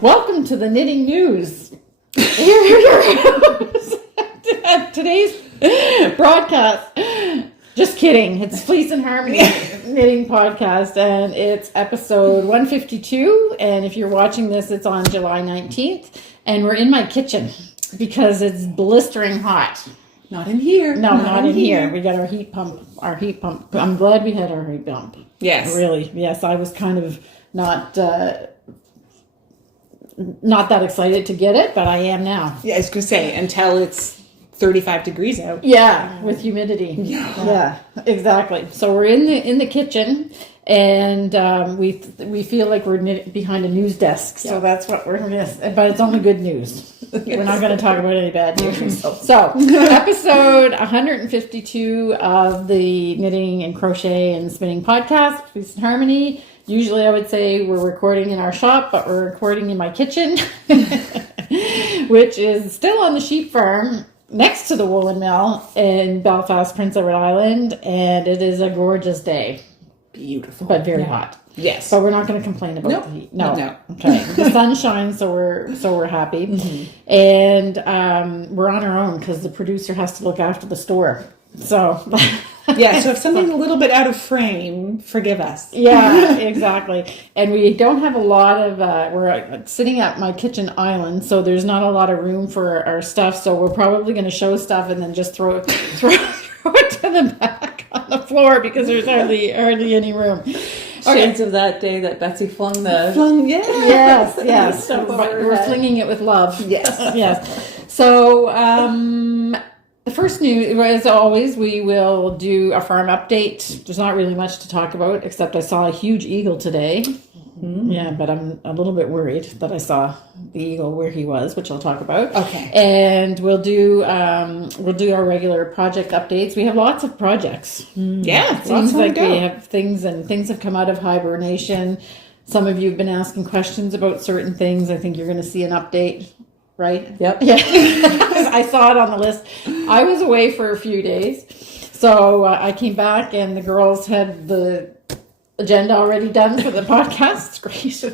Welcome to the Knitting News. Today's broadcast. Just kidding. It's Fleece and Harmony Knitting Podcast, and it's episode 152. And if you're watching this, it's on July 19th. And we're in my kitchen because it's blistering hot. Not in here. No, not in here. We got our heat pump. I'm glad we had our heat pump. Yes. Really. Yes, I was kind of not that excited to get it, but I am now. Yeah, I was going to say, until it's 35 degrees out. Yeah, with humidity. Yeah, exactly. So we're in the kitchen, and we feel like we're behind a news desk. So that's what we're missing. But it's only good news. We're not going to talk about any bad news. So episode 152 of the Knitting and Crochet and Spinning Podcast, Fleece and Harmony. Usually I would say we're recording in our shop, but we're recording in my kitchen, which is still on the sheep farm next to the woolen mill in Belfast, Prince Edward Island, and it is a gorgeous day. Beautiful. But very hot. Yes. But we're not going to complain about the heat. No. Okay. The sun shines, so we're happy. Mm-hmm. And we're on our own because the producer has to look after the store. So yeah, so if something's a little bit out of frame, forgive us. Yeah, exactly. And we don't have a lot of, we're sitting at my kitchen island, so there's not a lot of room for our stuff. So we're probably going to show stuff and then just throw it to the back on the floor because there's hardly any room. Shades of that day that Betsy flung the... Yes. So we're flinging it with love. Yes. So, the first news, as always, we will do a farm update. There's not really much to talk about, except I saw a huge eagle today. Mm-hmm. Yeah, but I'm a little bit worried that I saw the eagle where he was, which I'll talk about. Okay. And we'll do our regular project updates. We have lots of projects. Yeah, it seems like we have things, and things have come out of hibernation. Some of you have been asking questions about certain things. I think you're going to see an update. Right? Yep. Yeah. I saw it on the list. I was away for a few days. So I came back and the girls had the agenda already done for the podcast. It's great.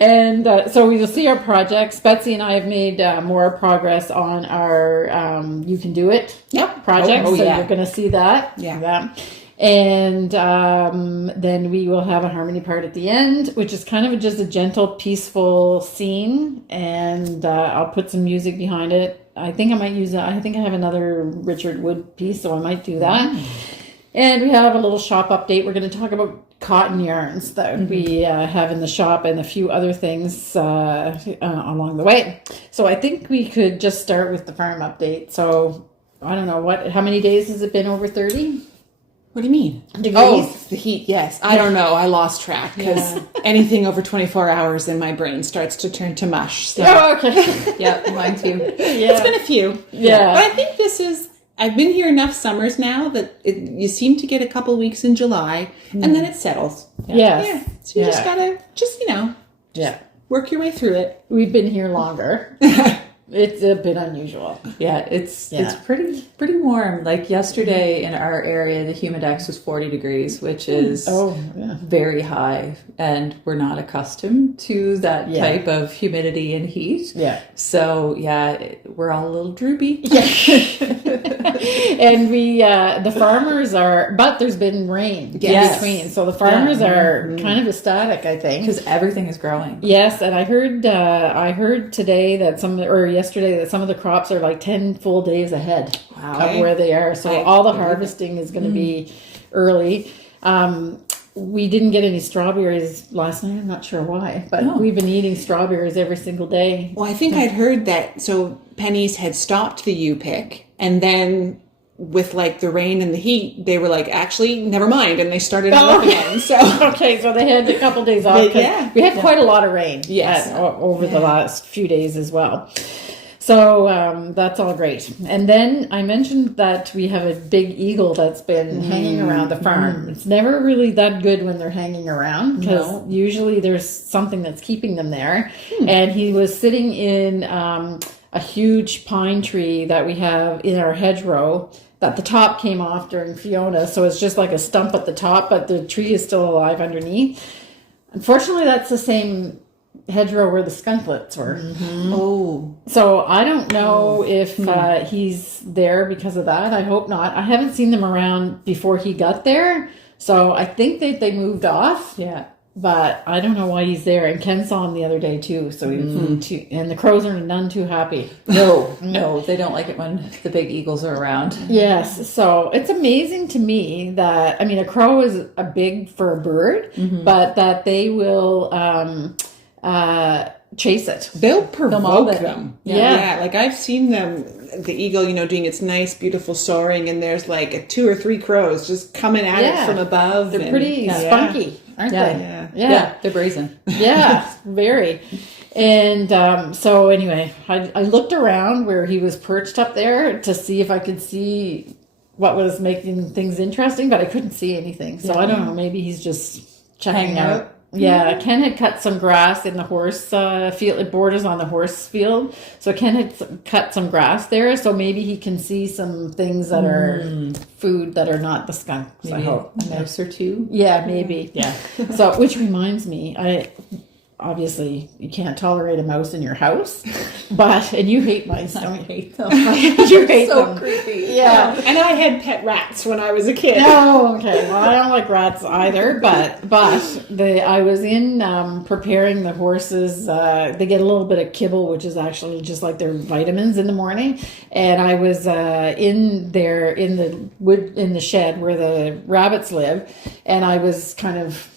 And so we will see our projects. Betsy and I have made more progress on our You Can Do It project. So you're going to see that. Yeah. And then we will have a harmony part at the end, which is kind of just a gentle, peaceful scene. And I'll put some music behind it. I think I might use it. I think I have another Richard Wood piece, so I might do that. And we have a little shop update. We're going to talk about cotton yarns that we have in the shop and a few other things along the way. So I think we could just start with the farm update. So I don't know, how many days has it been over 30? What do you mean? Degrees? Oh, the heat, yes. I don't know. I lost track because anything over 24 hours in my brain starts to turn to mush. So. Oh, okay. Yep, mine too. It's been a few. Yeah. But I think I've been here enough summers now that you seem to get a couple weeks in July and then it settles. Yes. Yeah. So you just gotta, work your way through it. We've been here longer. It's a bit unusual. Yeah, it's pretty warm. Like yesterday in our area, the humidex was 40 degrees, which is very high, and we're not accustomed to that type of humidity and heat. Yeah. So we're all a little droopy. Yeah. And the farmers but there's been rain in between, so the farmers are kind of ecstatic, I think, because everything is growing. Yes, and I heard today that yesterday that some of the crops are like 10 full days ahead of where they are. So all the harvesting is going to be early. We didn't get any strawberries last night. I'm not sure why, but we've been eating strawberries every single day. Well, I think I'd heard that. So Penny's had stopped the U-pick, and then with like the rain and the heat, they were like, actually, never mind, and they started up again. So so they had a couple days off. We had quite a lot of rain. Over the last few days as well. So that's all great. And then I mentioned that we have a big eagle that's been hanging around the farm. It's never really that good when they're hanging around because usually there's something that's keeping them there. And he was sitting in a huge pine tree that we have in our hedgerow that the top came off during Fiona. So it's just like a stump at the top, but the tree is still alive underneath. Unfortunately, that's the same hedgerow where the skunklets were. Oh. So I don't know if he's there because of that. I hope not. I haven't seen them around before he got there. So I think that they moved off. Yeah. But I don't know why he's there. And Ken saw him the other day too. So and the crows are none too happy. No, they don't like it when the big eagles are around. Yes. So it's amazing to me that, I mean, a crow is a big for a bird, but that they will chase it. They'll provoke mob it. them. Yeah. Like I've seen them, the eagle, doing its nice, beautiful soaring, and there's like 2 or 3 crows just coming at it from above. They're pretty spunky, aren't they? Yeah, they're brazen. Yeah, very. And so anyway, I looked around where he was perched up there to see if I could see what was making things interesting, but I couldn't see anything. So I don't know, maybe he's just checking out. Yeah, Ken had cut some grass in the horse field. It borders on the horse field. So Ken had cut some grass there. So maybe he can see some things that are food that are not the skunks, Maybe I hope. a mouse or two. Yeah, maybe. Yeah. So, which reminds me, obviously you can't tolerate a mouse in your house, and you hate mice, don't you? Hate them. You hate so them. creepy. Yeah. And I had pet rats when I was a kid. Oh, okay. Well, I don't like rats either, but I was in preparing the horses. They get a little bit of kibble, which is actually just like their vitamins in the morning. And I was in there in the shed where the rabbits live, and I was kind of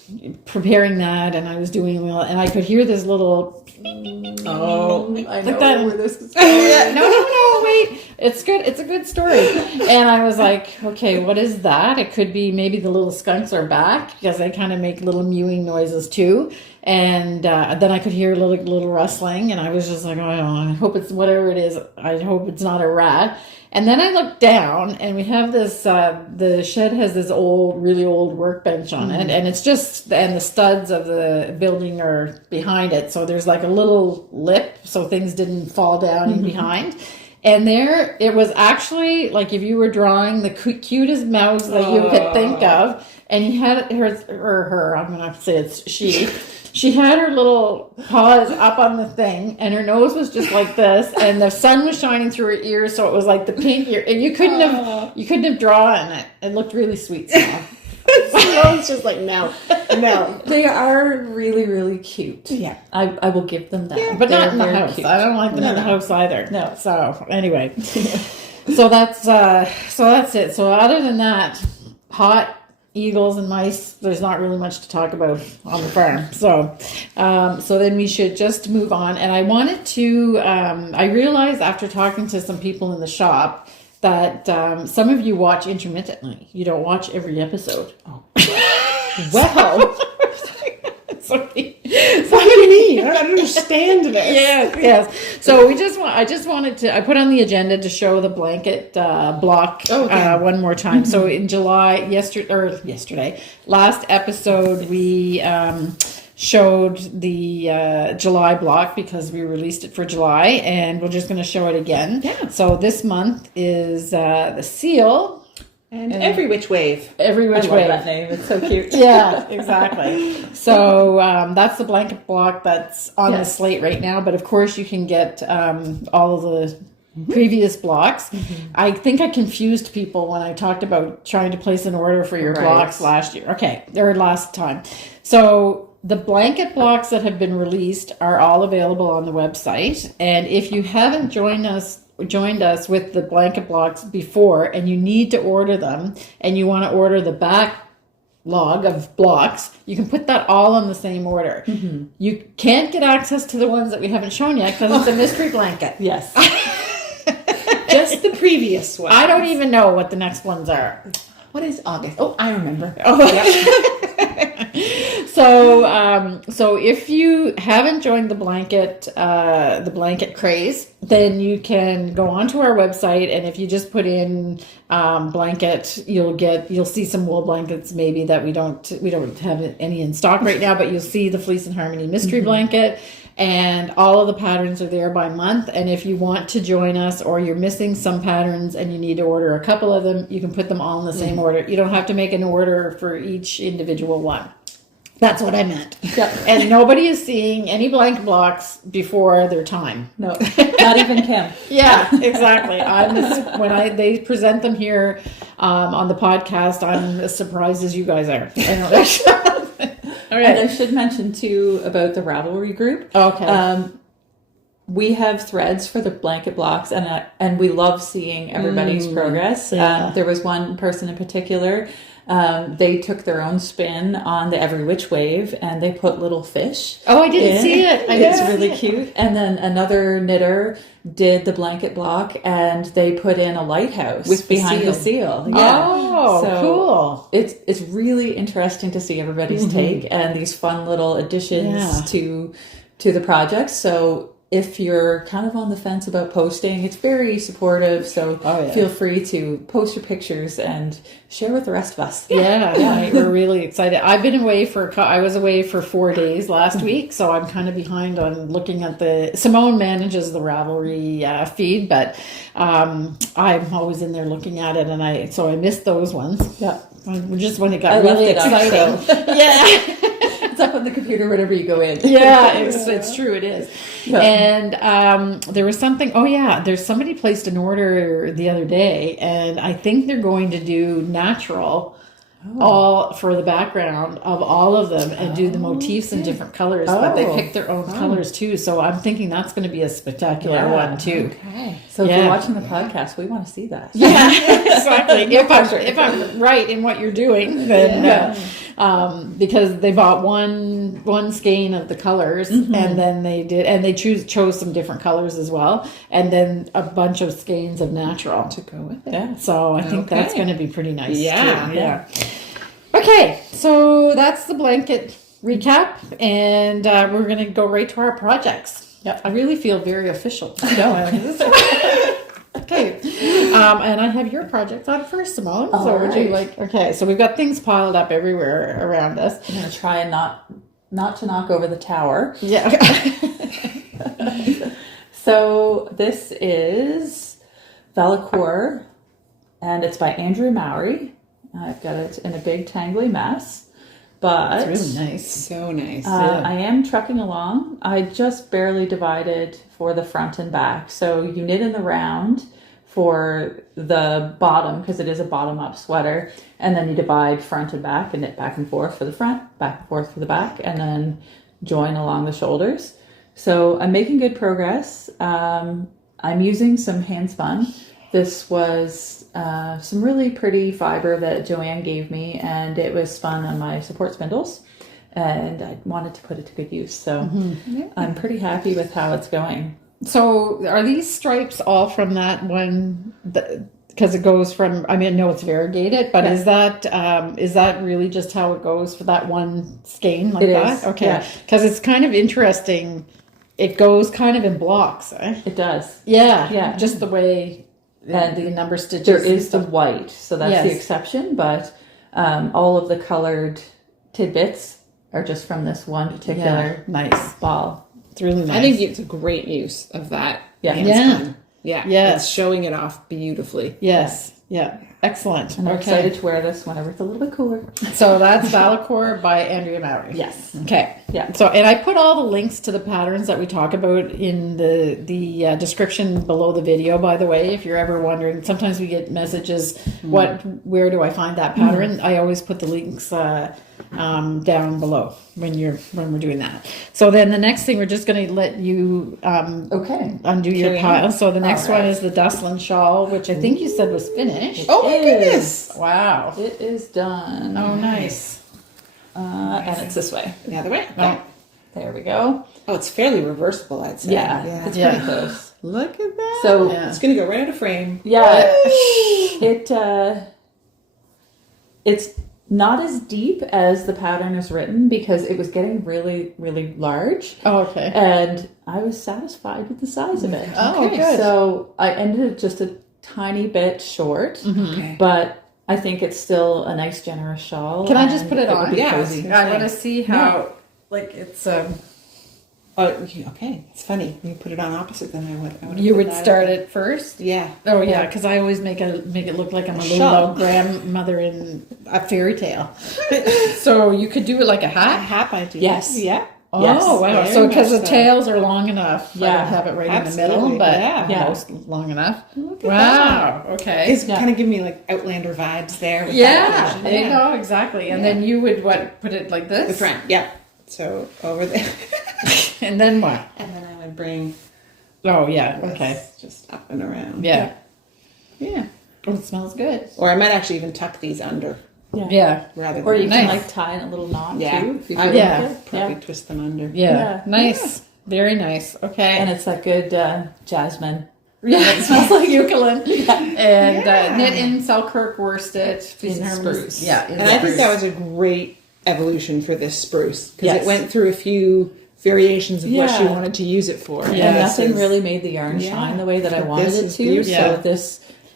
preparing that, and I was doing well, and I could hear this little. Oh, I know that. where this is going. No, wait. It's good. It's a good story. And I was like, okay, what is that? It could be maybe the little skunks are back, because they kind of make little mewing noises too. And then I could hear a little rustling, and I was just like, oh, I hope it's whatever it is. I hope it's not a rat. And then I looked down, and we have this, the shed has this really old workbench on it, and it's just, and the studs of the building are behind it. So there's like a little lip, so things didn't fall down in behind. And there, it was actually like if you were drawing the cutest mouse that you could think of, and he had her, I'm going to say it's she. She had her little paws up on the thing, and her nose was just like this, and the sun was shining through her ears, so it was like the pink ear, and you couldn't have drawn it. It looked really sweet. Simone's just like, no. They are really, really cute. Yeah. I will give them that. Yeah, but not in the house. Cute. I don't like them in the house either. No. So anyway, so that's it. So other than that, hot eagles and mice, there's not really much to talk about on the farm. So then we should just move on. And I wanted to, I realized after talking to some people in the shop that some of you watch intermittently. You don't watch every episode. Oh. Well. Sorry. What do you mean? I don't understand this. Yes. So I just wanted to, I put on the agenda to show the blanket block one more time. So in yesterday, last episode, we showed the July block because we released it for July, and we're just going to show it again. Yeah. So this month is the seal. And every which wave. Every which I love way. that name. It's so cute. Yeah, exactly. So that's the blanket block that's on the slate right now. But of course, you can get all of the previous blocks. I think I confused people when I talked about trying to place an order for your blocks last year. Okay, or last time. So the blanket blocks that have been released are all available on the website. And if you haven't joined us with the blanket blocks before, and you need to order them, and you want to order the backlog of blocks, you can put that all on the same order. You can't get access to the ones that we haven't shown yet because it's a mystery blanket. Yes. Just the previous one. I don't even know what the next ones are. What is August? Oh, I remember. So if you haven't joined the blanket craze, then you can go onto our website, and if you just put in blanket, you'll see some wool blankets maybe that we don't have any in stock right now, but you'll see the Fleece and Harmony mystery blanket. And all of the patterns are there by month. And if you want to join us, or you're missing some patterns and you need to order a couple of them, you can put them all in the same order. You don't have to make an order for each individual one. That's what I meant. Yep. And nobody is seeing any blanket blocks before their time. No, not even Kim. Yeah, exactly. They present them here on the podcast, I'm as surprised as you guys are. All right. And I should mention too about the Ravelry group. Okay. We have threads for the blanket blocks, and we love seeing everybody's progress. Yeah. There was one person in particular. They took their own spin on the Every Which Wave, and they put little fish. Oh, I didn't see it. It's really cute. And then another knitter did the blanket block, and they put in a lighthouse with behind the seal. Yeah. Oh, so cool. It's really interesting to see everybody's take and these fun little additions to the project. So if you're kind of on the fence about posting, it's very supportive. So feel free to post your pictures and share with the rest of us. Yeah. We're really excited. I was away for 4 days last week, so I'm kind of behind on looking at Simone manages the Ravelry feed, but I'm always in there looking at it, and I missed those ones. Yeah. Just when it got really exciting. Yeah. It's up on the computer whenever you go in. Yeah, it's true. It is. Yeah. And there was something. Oh yeah, there's somebody placed an order the other day, and I think they're going to do natural all for the background of all of them and do the motifs in different colors. But they pick their own colors too. So I'm thinking that's going to be a spectacular one too. Okay. So if you're watching the podcast, we want to see that. Yeah, exactly. If I'm right in what you're doing, then because they bought one skein of the colors, and then they chose some different colors as well, and then a bunch of skeins of natural to go with it. Yeah. So I think that's going to be pretty nice. Yeah. Too. Yeah. Okay, so that's the blanket recap, and we're going to go right to our projects. Yep. I really feel very official. Okay, and I have your project on first, Simone. So would you like? Okay, so we've got things piled up everywhere around us. I'm going to try and not to knock over the tower. Yeah. So this is Vellichor, and it's by Andrea Mowry. I've got it in a big tangly mess, but it's really nice. So nice. I am trucking along. I just barely divided for the front and back. So you knit in the round for the bottom, because it is a bottom-up sweater, and then you divide front and back and knit back and forth for the front, back and forth for the back, and then join along the shoulders. So I'm making good progress. I'm using some hand spun. This was some really pretty fiber that Joanne gave me, and it was spun on my support spindles, and I wanted to put it to good use. So I'm pretty happy with how it's going. So are these stripes all from that one? Because it goes from, I mean, I know it's variegated, but is that really just how it goes for that one skein like that? Okay. Because it's kind of interesting. It goes kind of in blocks, eh? It does. Yeah. Just the way... And the number stitches. There is the white, so that's the exception, but all of the colored tidbits are just from this one particular nice ball. It's really nice. I think it's a great use of that. Yeah. It's showing it off beautifully. Yes. Yeah. Excellent. And I'm excited to wear this whenever it's a little bit cooler. So that's Vellichor by Andrea Mowry. Yes. Okay. Yeah. So, and I put all the links to the patterns that we talk about in the description below the video, by the way, if you're ever wondering. Sometimes we get messages, where do I find that pattern? I always put the links down below when we're doing that. So then the next thing, we're just going to let you undo your pile. So the next one is the Dustland Shawl, which I think you said was finished. Oh my goodness! Wow. It is done. Oh, nice. And it's this way. The other way. Oh. There we go. Oh, it's fairly reversible, I'd say. Yeah. It's pretty close. Look at that. So it's going to go right out of frame. Yeah. It's not as deep as the pattern is written, because it was getting really, really large. Oh, okay. And I was satisfied with the size of it. Oh, good. So I ended it just a tiny bit short, but I think it's still a nice, generous shawl. Can I just put it on? Yeah. I want to see how, like, it's, Oh, okay. It's funny. You put it on opposite than I would. You would start it first? Yeah. Oh yeah, because I always make it look like I'm a little old grandmother in a fairy tale. So you could do it like a A hat? hat I do. Yes. Yeah. Oh Yes, wow. very So because the much so. tails are long enough, I Yeah, would have it right in the absolutely, middle, but yeah. most long enough. Look at Wow. Okay. It's kind of giving me like Outlander vibes there. With Yeah, that version. there you go, exactly. And then you would put it like this? The front, yeah. So over there. And then what? And then I would bring Oh yeah, okay. this just up and around. Yeah. Yeah. Oh, it smells good. Or I might actually even tuck these under Yeah. rather than. Or you can Nice. like tie in a little knot Yeah. too. If you I feel would Yeah. like it. probably twist them under. Yeah. Yeah. Nice. Very nice. Okay. And it's that good jasmine. yeah, it smells like eucalypt. And Yeah. knit in Selkirk worsted. In spruce. Yeah. in And I think spruce. that was a great evolution for this spruce because Yes. it went through a few variations of what she Yeah. wanted to use it for. Yeah. And this nothing is- really made the yarn Yeah. shine the way that I But wanted this it is to. beautiful. Yeah. So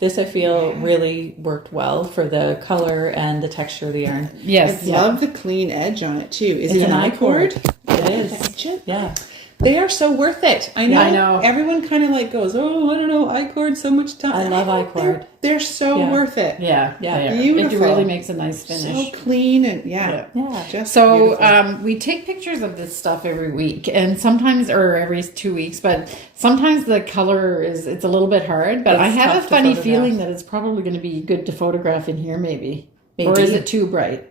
this I feel really worked well for the color and the texture of the yarn. Yes. I love the clean edge on it too. Is It's it an an I-cord? It is. Edge? Yeah. They are so worth it. I know. I know. Everyone kind of like goes, oh, I don't know, I-cord so much time. I love I-cord. They're so Yeah. worth it. Yeah. Yeah. they are. Beautiful. It really makes a nice finish. So clean and yeah. Yeah. Just So beautiful. we take pictures of this stuff every week, and sometimes, or every 2 weeks, but sometimes the color it's a little bit hard. But It's I have a tough to funny photograph. feeling that it's probably going to be good to photograph in here, maybe. Or Maybe. is it too bright?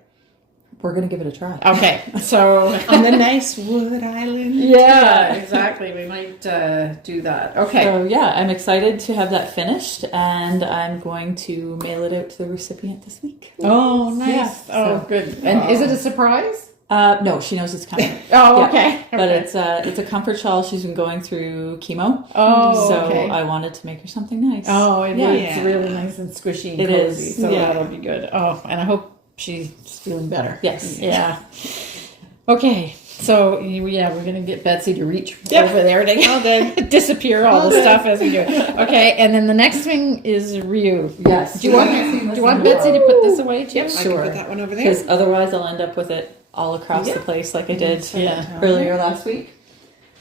We're gonna give it a try. Okay, so on the nice wood island. yeah, exactly. We might do that. Okay. So yeah, I'm excited to have that finished, and I'm going to mail it out to the recipient this week. Oh, nice. Yeah, Oh, so- good. And is it a surprise? No, she knows it's coming. Oh, Yeah. okay. But it's a comfort shawl. She's been going through chemo, Oh, so okay. I wanted to make her something nice. Oh, Yeah. it's really nice and squishy and It cozy. is, So yeah. that'll be good. Oh, and I hope she's feeling better. Yes. Yeah. Okay. So yeah, we're gonna get Betsy to reach Yep. over there to All good. disappear all the stuff as we go. Okay, and then the next thing is Rioux. Yes. Do you want Betsy to put this away too? Yep, I can put that one over there. Because otherwise, I'll end up with it all across the place, like I did Yeah. earlier last week.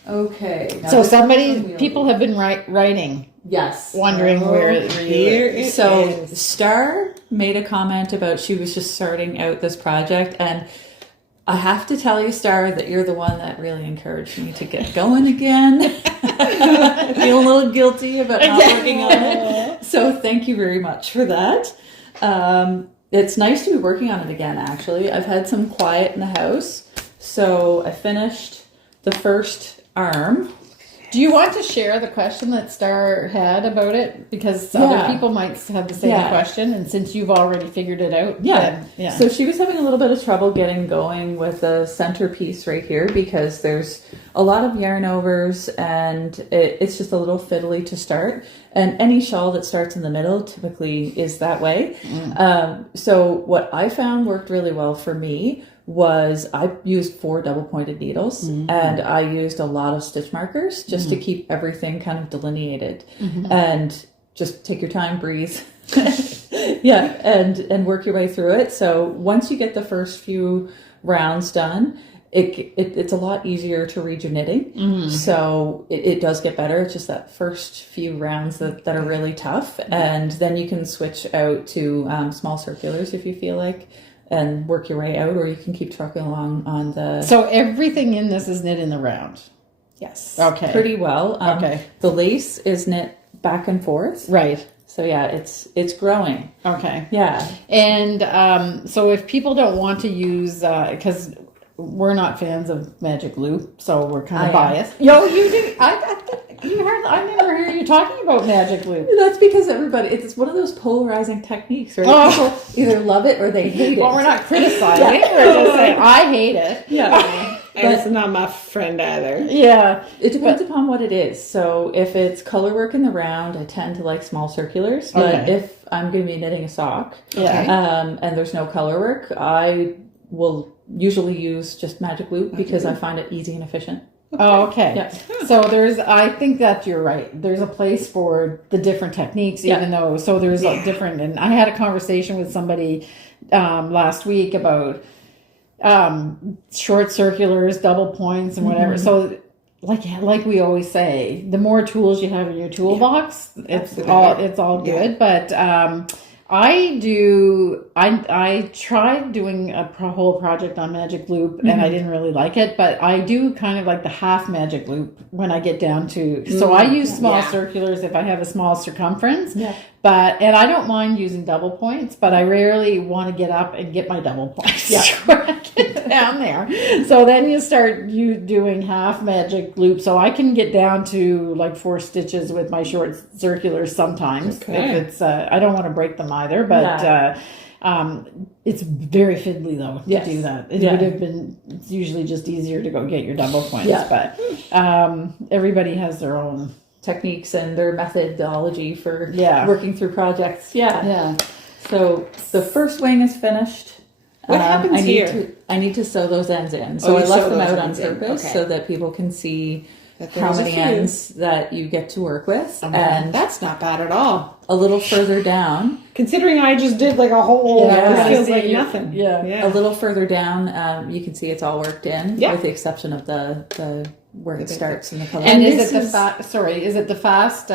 Okay. now So this people have been writing, Yes. wondering where Rioux Here is. it So is. Star made a comment about she was just starting out this project, and I have to tell you, Star, that you're the one that really encouraged me to get going again. I feel a little guilty about not working on it. So thank you very much for that. It's nice to be working on it again, actually. I've had some quiet in the house. So I finished the first arm. Do you want to share the question that Star had about it? Because Yeah. other people might have the same Yeah. question, and since you've already figured it out, Yeah. then, yeah. So she was having a little bit of trouble getting going with the centerpiece right here because there's a lot of yarn overs and it's just a little fiddly to start. And any shawl that starts in the middle typically is that way. So what I found worked really well for me was I used 4 double pointed needles and I used a lot of stitch markers just to keep everything kind of delineated and just take your time, breathe. Yeah, and work your way through it. So once you get the first few rounds done, it's a lot easier to read your knitting. So it does get better. It's just that first few rounds that are really tough. And then you can switch out to small circulars if you feel like and work your way out, or you can keep trucking along on the... So everything in this is knit in the round. Yes. Okay. Pretty well. Okay. The lace is knit back and forth. Right. So yeah, it's growing. Okay. Yeah. And so if people don't want to use, because we're not fans of magic loop, so we're kind of I am. biased. Yo, you do. I never hear you talking about magic loop. That's because it's one of those polarizing techniques, right? Oh. People either love it or they hate it. Well, we're not criticizing. We're just saying I hate it. Yeah. And it's not my friend either. Yeah. It depends upon what it is. So if it's color work in the round, I tend to like small circulars. But Okay. if I'm going to be knitting a sock, Yeah. and there's no color work, I will usually use just magic loop because I find it easy and efficient. Oh, okay. Yeah. So I think that you're right. There's a place for the different techniques, even though, so there's a different, and I had a conversation with somebody last week about short circulars, double points and whatever. So like we always say, the more tools you have in your toolbox, it's all good. But I tried doing a whole project on magic loop, and I didn't really like it. But I do kind of like the half magic loop when I get down to. So I use small circulars if I have a small circumference. Yeah. And I don't mind using double points, but I rarely want to get up and get my double points when I get down there. So then you start doing half magic loop. So I can get down to like 4 stitches with my short circulars sometimes. Okay. If it's, I don't want to break them either, but it's very fiddly though to do that. It would have been, it's usually just easier to go get your double points, but everybody has their own techniques and their methodology for working through projects. So the first wing is finished. What happens here? I need to sew those ends in. So I left them out on purpose so that people can see how many ends that you get to work with. And that's not bad at all. A little further down. Considering I just did like a whole, it feels like nothing. A little further down, you can see it's all worked in with the exception of the where it starts and the color. And is it the fast?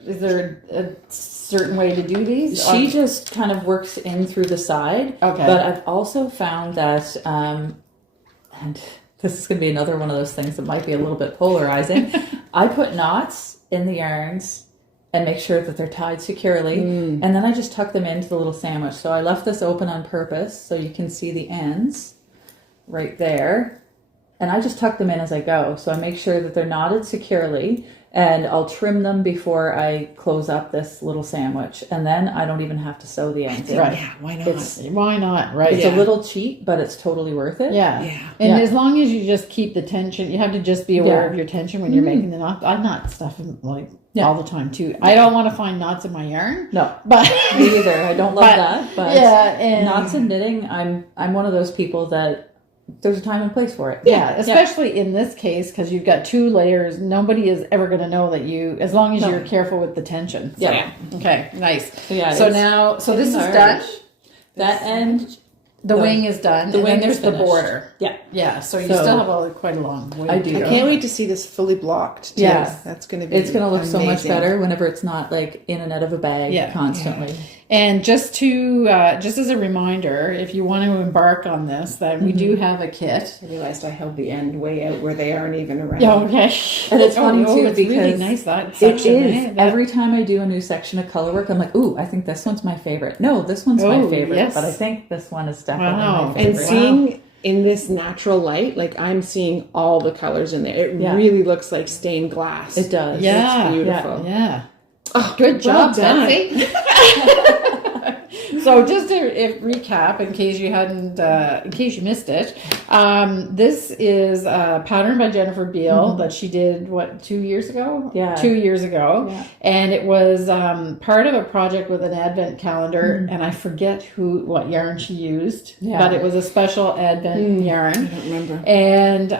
Is there a certain way to do these? She just kind of works in through the side. Okay. But I've also found that, and this is going to be another one of those things that might be a little bit polarizing. I put knots in the yarns and make sure that they're tied securely. And then I just tuck them into the little sandwich. So I left this open on purpose so you can see the ends right there. And I just tuck them in as I go. So I make sure that they're knotted securely, and I'll trim them before I close up this little sandwich. And then I don't even have to sew the ends in. Right. Yeah, why not? Why not? Right. It's a little cheap, but it's totally worth it. And as long as you just keep the tension, you have to just be aware of your tension when you're making the knot. I knot stuff like all the time too. I don't want to find knots in my yarn. No, but me either. I don't love that. But and knots in knitting, I'm one of those people that there's a time and place for it. Especially in this case, because you've got 2 layers. Nobody is ever going to know that as long as you're careful with the tension. So, okay, nice. So this is done. That end, the wing is done. The wing and then there's is finished. the border. Yeah. So you still have quite a long way. I do. I can't wait to see this fully blocked. Too. Yes, that's going to be. It's going to look so much better whenever it's not like in and out of a bag constantly. And just as a reminder, if you want to embark on this, that we do have a kit. I realized I held the end way out where they aren't even around. Yeah, okay. And it's funny too it's because really nice that section. It is. Every time I do a new section of color work, I'm like, ooh, I think this one's my favorite. No, this one's my favorite. Yes. But I think this one is definitely my favorite. And seeing in this natural light, like I'm seeing all the colors in there. It really looks like stained glass. It does. Yeah. It's beautiful. Yeah. Oh, good job, done. Betsy. So just to recap, in case you missed it, this is a pattern by Jennifer Beal that she did 2 years ago? Yeah, 2 years ago, and it was part of a project with an advent calendar, and I forget what yarn she used, but it was a special advent yarn. I don't remember. And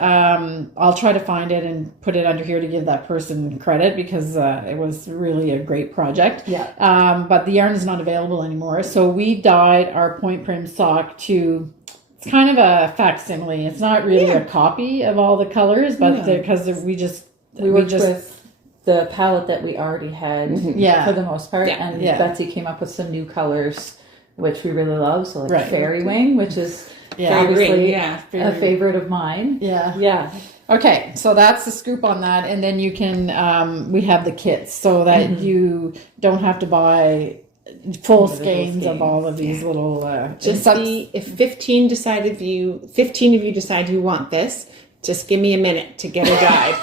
I'll try to find it and put it under here to give that person credit because it was really a great project. But the yarn is not available anymore, so we dyed our point prim sock to, it's kind of a facsimile. It's not really a copy of all the colors, but because we worked with the palette that we already had for the most part. And Betsy came up with some new colors, which we really love. So like Fairy Wing, which is obviously a favorite of mine. Okay, so that's the scoop on that. And then you can, we have the kits so that you don't have to buy full skeins of all of these little if 15 of you decide you want this, just give me a minute to get it dyed.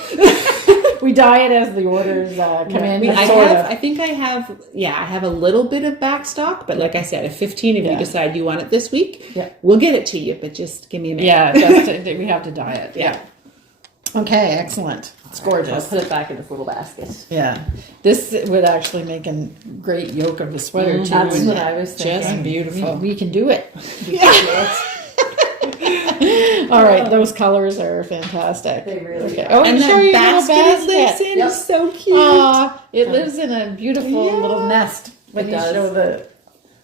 We dye it as the orders come in. I have a little bit of back stock, but like I said, if 15 of you decide you want it this week, we'll get it to you, but just give me a minute. We have to dye it. Okay, excellent. It's gorgeous. I'll put it back in this little basket. Yeah. This would actually make a great yoke of a sweater too. That's what I was thinking. Just beautiful. We can do it. All right, those colors are fantastic. They really are. Oh, and show you basket little it lives in is so cute. It lives in a beautiful little nest. When you show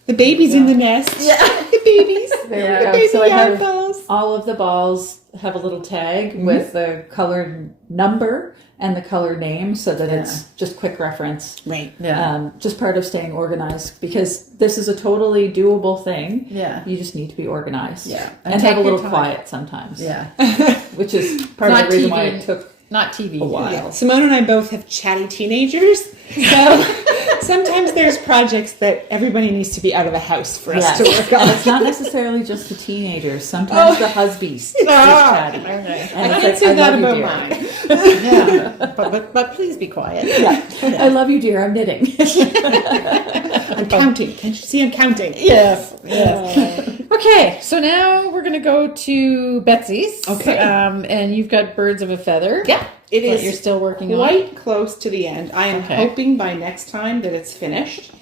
the babies in the nest. Yeah. The babies. Yeah. The baby So I have balls. all of the balls have a little tag with the color number and the color name so that it's just quick reference. Right. Yeah. Just part of staying organized because this is a totally doable thing. Yeah. You just need to be organized. Yeah. And take have a your little time. quiet sometimes. Yeah. Which is part Not of the reason why TV. it took Not TV. a while. Yeah. Simone and I both have chatty teenagers, so sometimes there's projects that everybody needs to be out of the house for us to work on. It's not necessarily just the teenagers. Sometimes the husbands is chatty. Okay. And I it's can't say I that love you, about dear. mine. Yeah. But please be quiet. Yeah. I love you, dear. I'm knitting. I'm counting. Can't you see I'm counting? Yes. Yes. Okay. So now we're gonna go to Betsy's. Okay. And you've got Birds of a Feather. Yeah, it That is. you're still working on. Quite close to the end. I am Okay. hoping by next time that it's finished.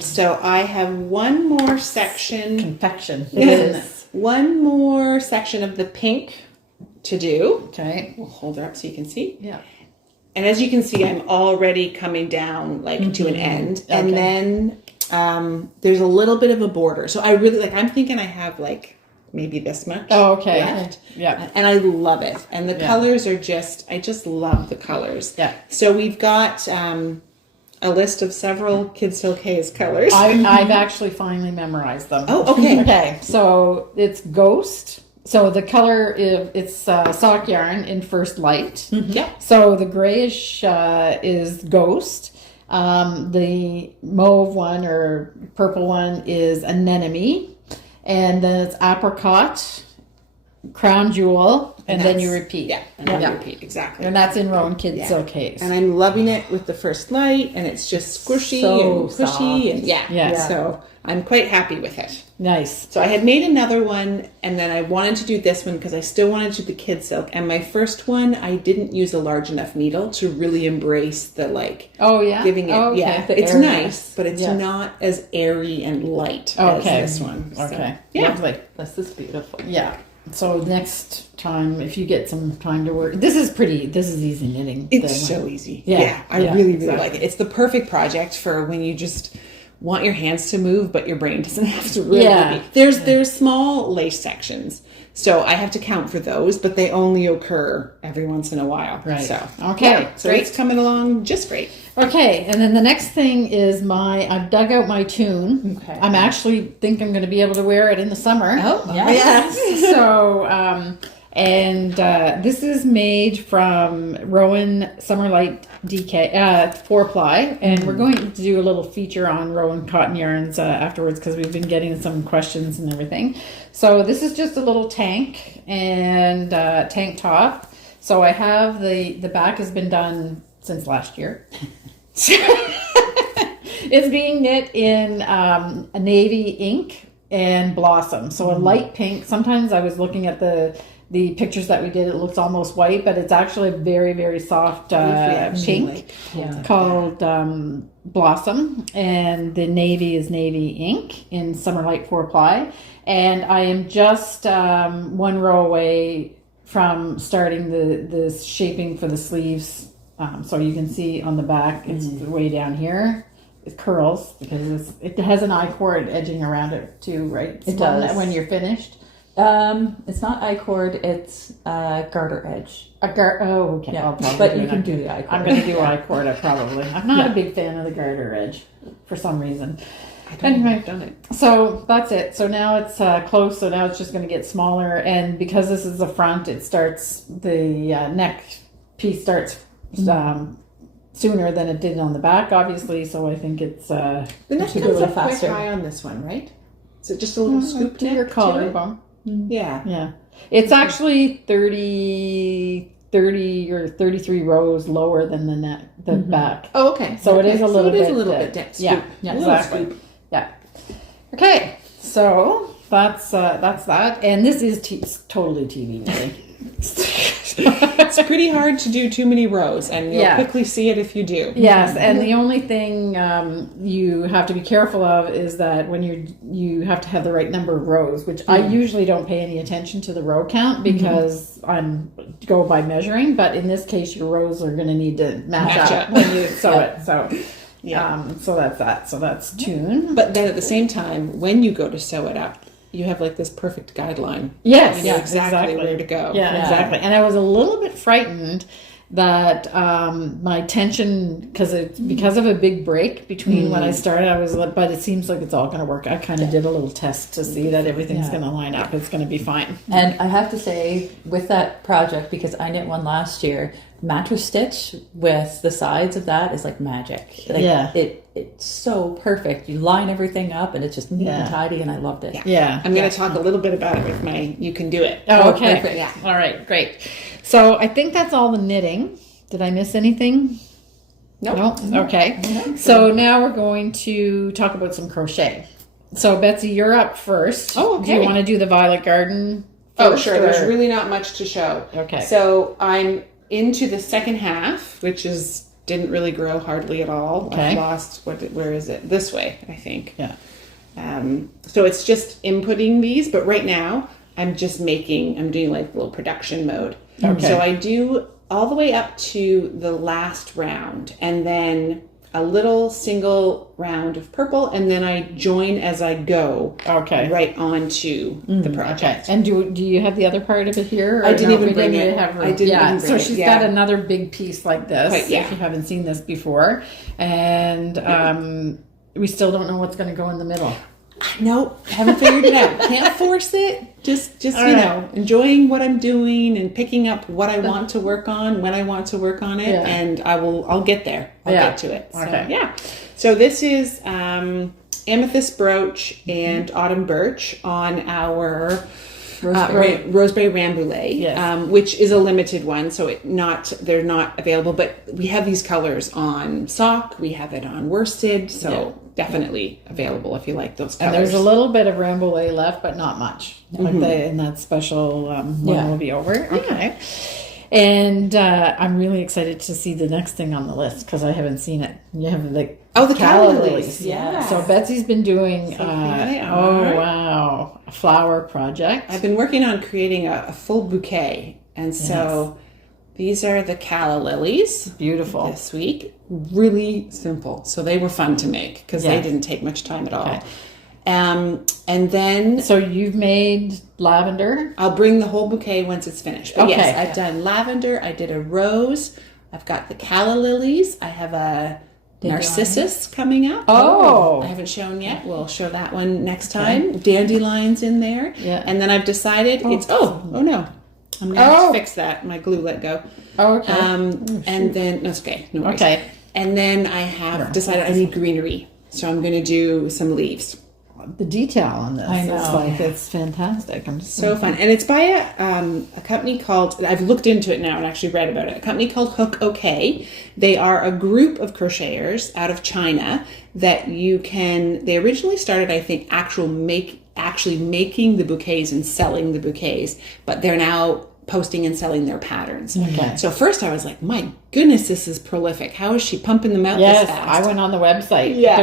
So I have one more section. Confection. Yes. One more section of the pink to do. Okay. We'll hold her up so you can see. Yeah. And as you can see, I'm already coming down like to an end. And Okay. then there's a little bit of a border. So I really I'm thinking I have like maybe this much. Oh, okay. left. Yeah. And I love it. And the Yeah. colors are I just love the colors. Yeah. So we've got a list of several Kids Hilke's colors. I've actually finally memorized them. Oh, okay. Okay. So it's Ghost. So the color it's sock yarn in First Light. Yeah. So the grayish is Ghost. The mauve one or purple one is Anemone. And then it's Apricot, Crown Jewel, and then you repeat. Yeah. And then you repeat. Exactly. And that's in Rowan Kids Yeah. Silkhaze. And I'm loving it with the First Light, and it's just squishy So and cushy, soft. and Yeah. So I'm quite happy with it. Nice. So I had made another one, and then I wanted to do this one because I still wanted to do the kid silk. And my first one, I didn't use a large enough needle to really embrace the Oh, yeah? giving it. Oh, okay. Yeah, The it's airiness. nice, but it's Yeah. not as airy and light Okay. as this one. So, Okay. yeah. Lovely. This is beautiful. Yeah. So next time, if you get some time to work, this is easy knitting. It's so easy. Yeah, I yeah, really exactly. like it. It's the perfect project for when you just want your hands to move, but your brain doesn't have to really. Yeah. There's small lace sections, so I have to count for those, but they only occur every once in a while. Right. So Okay, yeah, so great. it's coming along just great. Okay, and then the next thing is I've dug out my tune. Okay. I'm actually think I'm going to be able to wear it in the summer. Oh, yes. So, this is made from Rowan Summer Light DK 4-ply, and we're going to do a little feature on Rowan cotton yarns afterwards because we've been getting some questions and everything. So this is just a little tank and tank top. So I have the back has been done since last year. It's being knit in a navy ink and blossom, so a light pink. Sometimes I was looking at the pictures that we did, it looks almost white, but it's actually a very, very soft pink called blossom, and the navy is navy ink in Summer Light 4-ply, and I am just one row away from starting the shaping for the sleeves. So you can see on the back, it's way down here. It curls because it has an I-cord edging around it too, right? It does. When you're finished. It's not I-cord, it's garter edge. Oh, okay. Yeah, I'll probably but do you an can I-cord. do the I-cord. I'm going to do I-cord probably. I'm not a big fan of the garter edge for some reason. Anyway, done it. so that's it. So now it's close. So now it's just going to get smaller. And because this is the front, it starts, the neck piece starts sooner than it did on the back, obviously. So I think it's The neck should comes go up quite faster. high on this one, right? Is it just a little scoop to your neck collarbone. Yeah. Yeah. It's actually 30 or 33 rows lower than the back. Oh, okay. So it is a little bit. a little bit dense. Yeah, Yeah, Little exactly. scoop. Yeah. Okay, so that's that, and this is totally TV knitting. It's pretty hard to do too many rows, and you'll Yeah. quickly see it if you do. Yes, and the only thing you have to be careful of is that when you have to have the right number of rows, which I usually don't pay any attention to the row count because I'm go by measuring. But in this case, your rows are going to need to match up when you sew it. So Yeah. so that's that. So that's tune. But then at the same time, when you go to sew it up, you have like this perfect guideline. Yes, You know exactly where to go. Yeah, exactly. And I was a little bit frightened that my tension, because of a big break between when I started, I was like, but it seems like it's all going to work. I kind of did a little test to see that everything's going to line up. It's going to be fine. And I have to say, with that project, because I knit one last year, mattress stitch with the sides of that is like magic. Like, it's so perfect. You line everything up and it's just neat and tidy, and I loved it. Yeah. I'm going to talk a little bit about it with my You Can Do It. Oh, okay. Perfect. Yeah. All right, great. So I think that's all the knitting. Did I miss anything? Nope. No? Okay. So now we're going to talk about some crochet. So Betsy, you're up first. Oh, okay. Do you want to do the Violet Garden Oh, first, sure. or- There's really not much to show. Okay. So I'm into the second half, which didn't really grow hardly at all. Okay. I've lost, where is it? This way, I think. Yeah. So it's just inputting these, but right now I'm doing like a little production mode. Okay. So I do all the way up to the last round, and then a little single round of purple, and then I join as I go. Okay. Right onto the project. Okay. And do you have the other part of it here? Or I didn't no, even we bring didn't it. have her- I didn't yeah. even bring So it, she's yeah. got another big piece like this. Right, yeah. If you haven't seen this before, and we still don't know what's going to go in the middle. Nope, haven't figured it out. Can't force it. Just All you right. know, enjoying what I'm doing and picking up what I want to work on when I want to work on it, Yeah. and I'll get there. I'll Yeah. get to it. So, Okay. yeah. So this is amethyst brooch and autumn birch on our Roseberry Rambouillet, Yes. which is a limited one, so they're not available. But we have these colors on sock. We have it on worsted, so definitely available if you like those colors. And there's a little bit of Rambouillet left, but not much. And that special one will be over. Okay. And I'm really excited to see the next thing on the list because I haven't seen it. You have the the Calla Calla lilies. yes. So Betsy's been doing. So here they oh are. wow, a flower project. I've been working on creating a full bouquet, and so these are the Calla lilies. Beautiful. This week, really simple. So they were fun to make because they Yes. didn't take much time at all. Okay. And then So you've made lavender. I'll bring the whole bouquet once it's finished. But Okay. yes, I've done lavender. I did a rose. I've got the Calla lilies. I have a narcissus coming up. Oh. I haven't shown yet. We'll show that one next time. Dandelions in there. Yeah. And then I've decided no. I'm going to have to fix that. My glue let go. Oh, okay. And then, that's okay. No worries. Okay. And then I have decided I need greenery. So I'm going to do some leaves. The detail on this, I know. it's fantastic. I'm just So fun. And it's by a company called, I've looked into it now and actually read about it, a company called Hook OK. They are a group of crocheters out of China that they originally started, I think, actually making the bouquets and selling the bouquets, but they're now posting and selling their patterns. Okay. So first I was like, my goodness, this is prolific. How is she pumping them out yes, this fast? I went on the website. Yeah,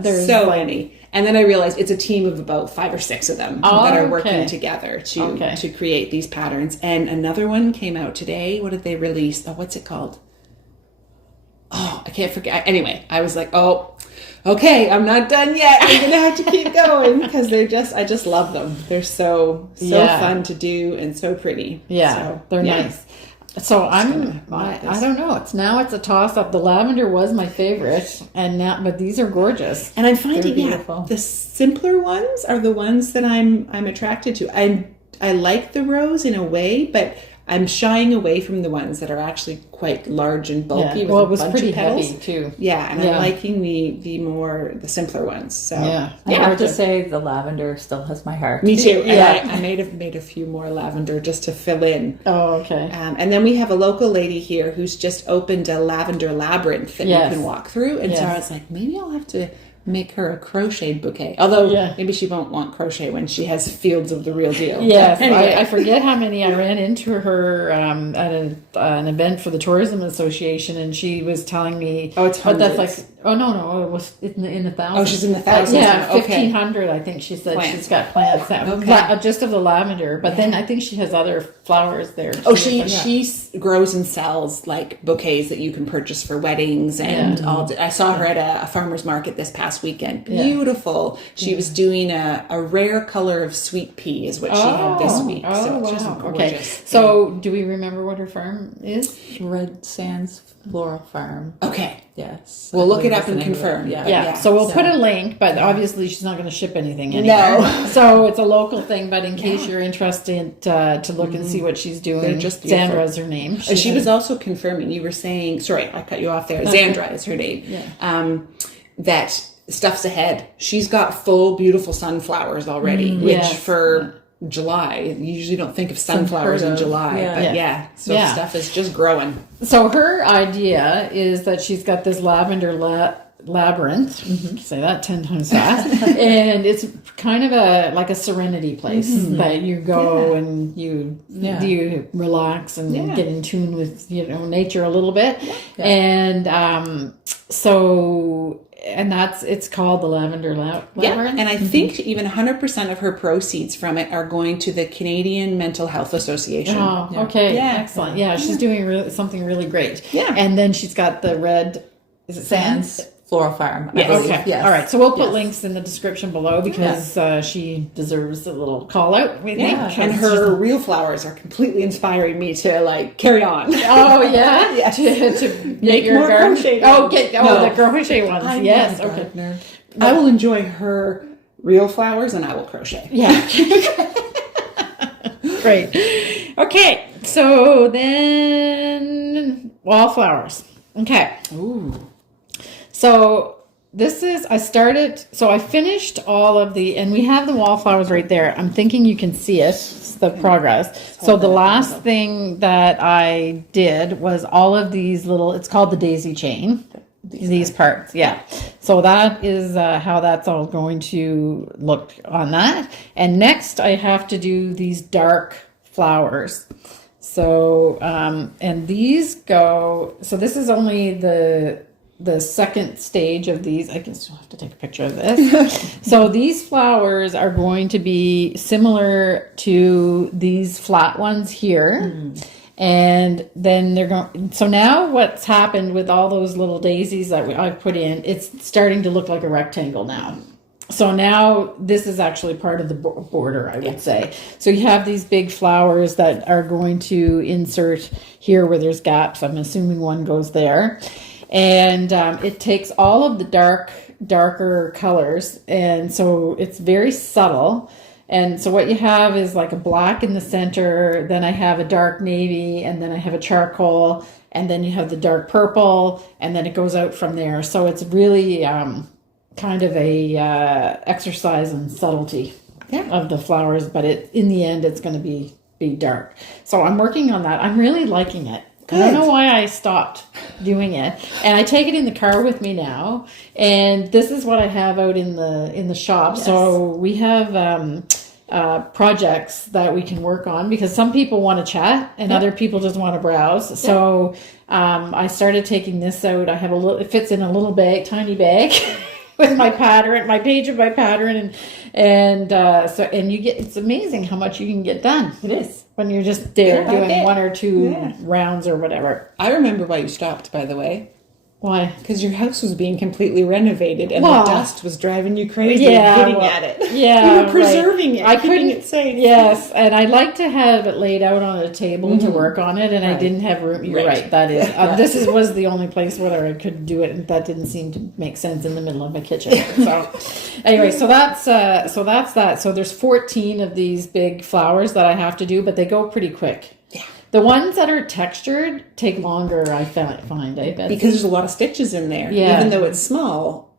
there's so like, many. And then I realized it's a team of about 5 or 6 of them that are working okay. together to create these patterns. And another one came out today. What did they release? Oh, what's it called? Oh, I can't forget. Anyway, I was like, oh, okay, I'm not done yet. I'm going to have to keep going because I just love them. They're so fun to do and so pretty. Yeah, So, they're nice. So I don't know. It's a toss up. The lavender was my favorite, but these are gorgeous. And I'm finding beautiful. the simpler ones are the ones that I'm attracted to. I like the rose in a way, but I'm shying away from the ones that are actually quite large and bulky. Yeah. With Well, a it was bunch pretty of petals. heavy too. Yeah, and I'm liking the simpler ones. So I have to say the lavender still has my heart. me too. Yeah. And I may have made a few more lavender just to fill in. Oh, okay. And then we have a local lady here who's just opened a lavender labyrinth that you can walk through. And so I was like, maybe I'll have to make her a crocheted bouquet. Although maybe she won't want crochet when she has fields of the real deal. Yes, Anyway. I forget how many I ran into her at an event for the Tourism Association, and she was telling me, Oh, it's but that's like hundreds. Oh no, it was in the thousands. Oh, she's in the thousands. Yeah, Okay. 1,500. I think she said Plants. she's got plants that just of the lavender. But then I think she has other flowers there. Oh, too. she grows and sells like bouquets that you can purchase for weddings and all. I saw her at a farmer's market this past weekend. Beautiful. She was doing a rare color of sweet pea is what she had this week. So it's just gorgeous. Okay. So do we remember what her farm is? Red Sands Floral Farm. Okay. Yes. We'll look it up and confirm. Yeah. So we'll put a link, but obviously she's not going to ship anything anywhere. No. So it's a local thing, but in case you're interested to look and see what she's doing, They're just beautiful. Xandra is her name. She was also confirming, you were saying, sorry, I cut you off there. Xandra is her name. Yeah. That stuff's ahead. She's got full, beautiful sunflowers already, which for July, you usually don't think of sunflowers in July, but stuff is just growing. So her idea is that she's got this lavender labyrinth, say that 10 times fast, and it's kind of like a serenity place that you go and you relax and get in tune with nature a little bit, and it's called the Lavender Labyrinth. And I think even 100% of her proceeds from it are going to the Canadian Mental Health Association. Oh, okay. Yeah. Excellent. Yeah, she's doing something really great. Yeah. And then she's got the Red Sands Floral Farm. Yes. Okay. Yes. All right. So we'll put links in the description below because she deserves a little call out. We think. And her real flowers are completely inspiring me to carry on. Oh yeah. To make your more garden. crochet the crochet ones. Yes. Okay. I will enjoy her real flowers and I will crochet. Yeah. Great. Okay. So then Wallflowers. Okay. Ooh. So I finished all of and we have the Wallflowers right there. I'm thinking you can see it, it's the progress. So the last thing that I did was all of these it's called the daisy chain, these parts. Yeah. So that is how that's all going to look on that. And next I have to do these dark flowers. So, and these so this is only the second stage of these. I guess you'll have to take a picture of this. So these flowers are going to be similar to these flat ones here. And then they're going, so now what's happened with all those little daisies that I've put in, it's starting to look like a rectangle now. So now this is actually part of the border, I would say. So you have these big flowers that are going to insert here where there's gaps. I'm assuming one goes there. And it takes all of the darker colors. And so it's very subtle. And so what you have is like a black in the center. Then I have a dark navy. And then I have a charcoal. And then you have the dark purple. And then it goes out from there. So it's really kind of a exercise in subtlety of the flowers. But in the end, it's going to be dark. So I'm working on that. I'm really liking it. Good. I don't know why I stopped doing it, and I take it in the car with me now. And this is what I have out in the shop. Yes. So we have projects that we can work on because some people want to chat and other people just want to browse. So I started taking this out. I have it fits in a little bag, tiny bag. With my pattern, my page of my pattern, and you get, it's amazing how much you can get done. It is when you're just there doing one or two rounds or whatever. I remember why you stopped, by the way. Why? Because your house was being completely renovated and the dust was driving you crazy hitting at it. Yeah, you were preserving it, keeping it safe. Yes, and I like to have it laid out on a table to work on it, and I didn't have room. You're right. That is this was the only place where I could do it, and that didn't seem to make sense in the middle of my kitchen. So anyway, so that's that. So there's 14 of these big flowers that I have to do, but they go pretty quick. Yeah. The ones that are textured take longer, I find. I bet. Because there's a lot of stitches in there. Yeah. Even though it's small,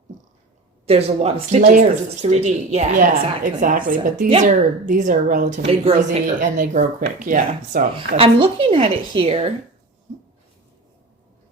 there's a lot of stitches. Layers because it's 3D. Yeah, exactly. So, but these are relatively easy and they grow quick. Yeah. So I'm looking at it here.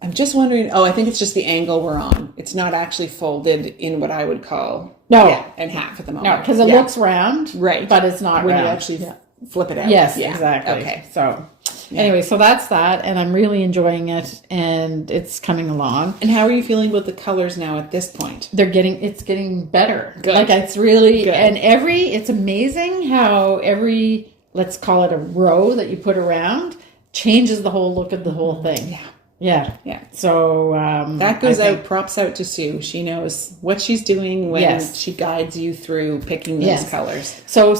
I'm just wondering. Oh, I think it's just the angle we're on. It's not actually folded in what I would call in half at the moment. No, because it looks round, right? But it's not when round. you actually flip it out. Yes, exactly. Okay. So Anyway, so that's that, and I'm really enjoying it, and it's coming along. And how are you feeling about the colors now at this point? It's getting better. Good. Like it's really, Good. and it's amazing how every, let's call it a row that you put around, changes the whole look of the whole thing. Yeah. Yeah. Yeah. So that goes out, props out to Sue. She knows what she's doing when she guides you through picking those colors. So I've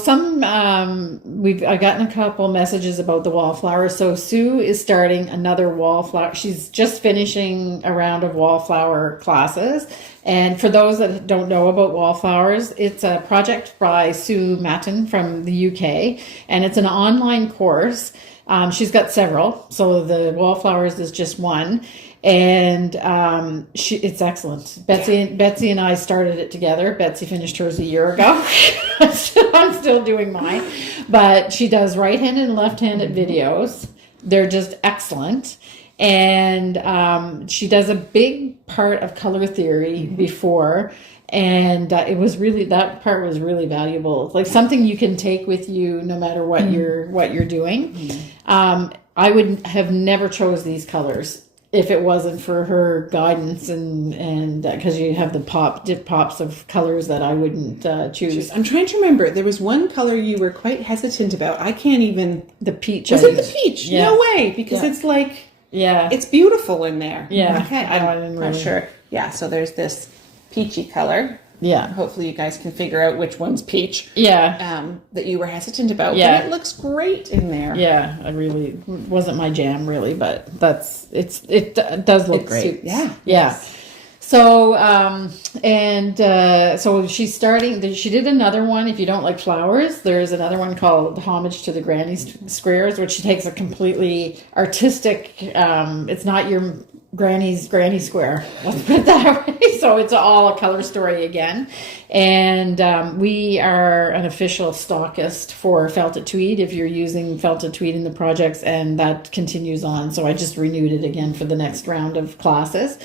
gotten a couple messages about the Wallflowers. So Sue is starting another Wallflower. She's just finishing a round of Wallflower classes. And for those that don't know about Wallflowers, it's a project by Sue Matten from the UK, and it's an online course. She's got several, so the Wallflowers is just one, and it's excellent. Betsy and I started it together. Betsy finished hers a year ago. I'm still doing mine, but she does right-handed and left-handed videos. They're just excellent. And she does a big part of color theory before. And that part was really valuable. Like something you can take with you no matter what you're doing. I would have never chose these colors if it wasn't for her guidance and because you have the pops of colors that I wouldn't choose. I'm trying to remember. There was one color you were quite hesitant about. I can't even. The peach. Was it the peach? Yes. No way, because it's like it's beautiful in there. Yeah. Okay, I'm not sure. Yeah. So there's this peachy color. Yeah. Hopefully you guys can figure out which one's peach. Yeah. That you were hesitant about. Yeah. But it looks great in there. Yeah. I really wasn't my jam really, but it does look great. Yeah. Yeah. So, so she's starting, she did another one. If you don't like flowers, there's another one called Homage to the Granny Squares, which she takes a completely artistic, it's not your granny's granny square, let's put it that way. So it's all a color story again. And we are an official stockist for Felted Tweed if you're using Felted Tweed in the projects, and that continues on. So I just renewed it again for the next round of classes.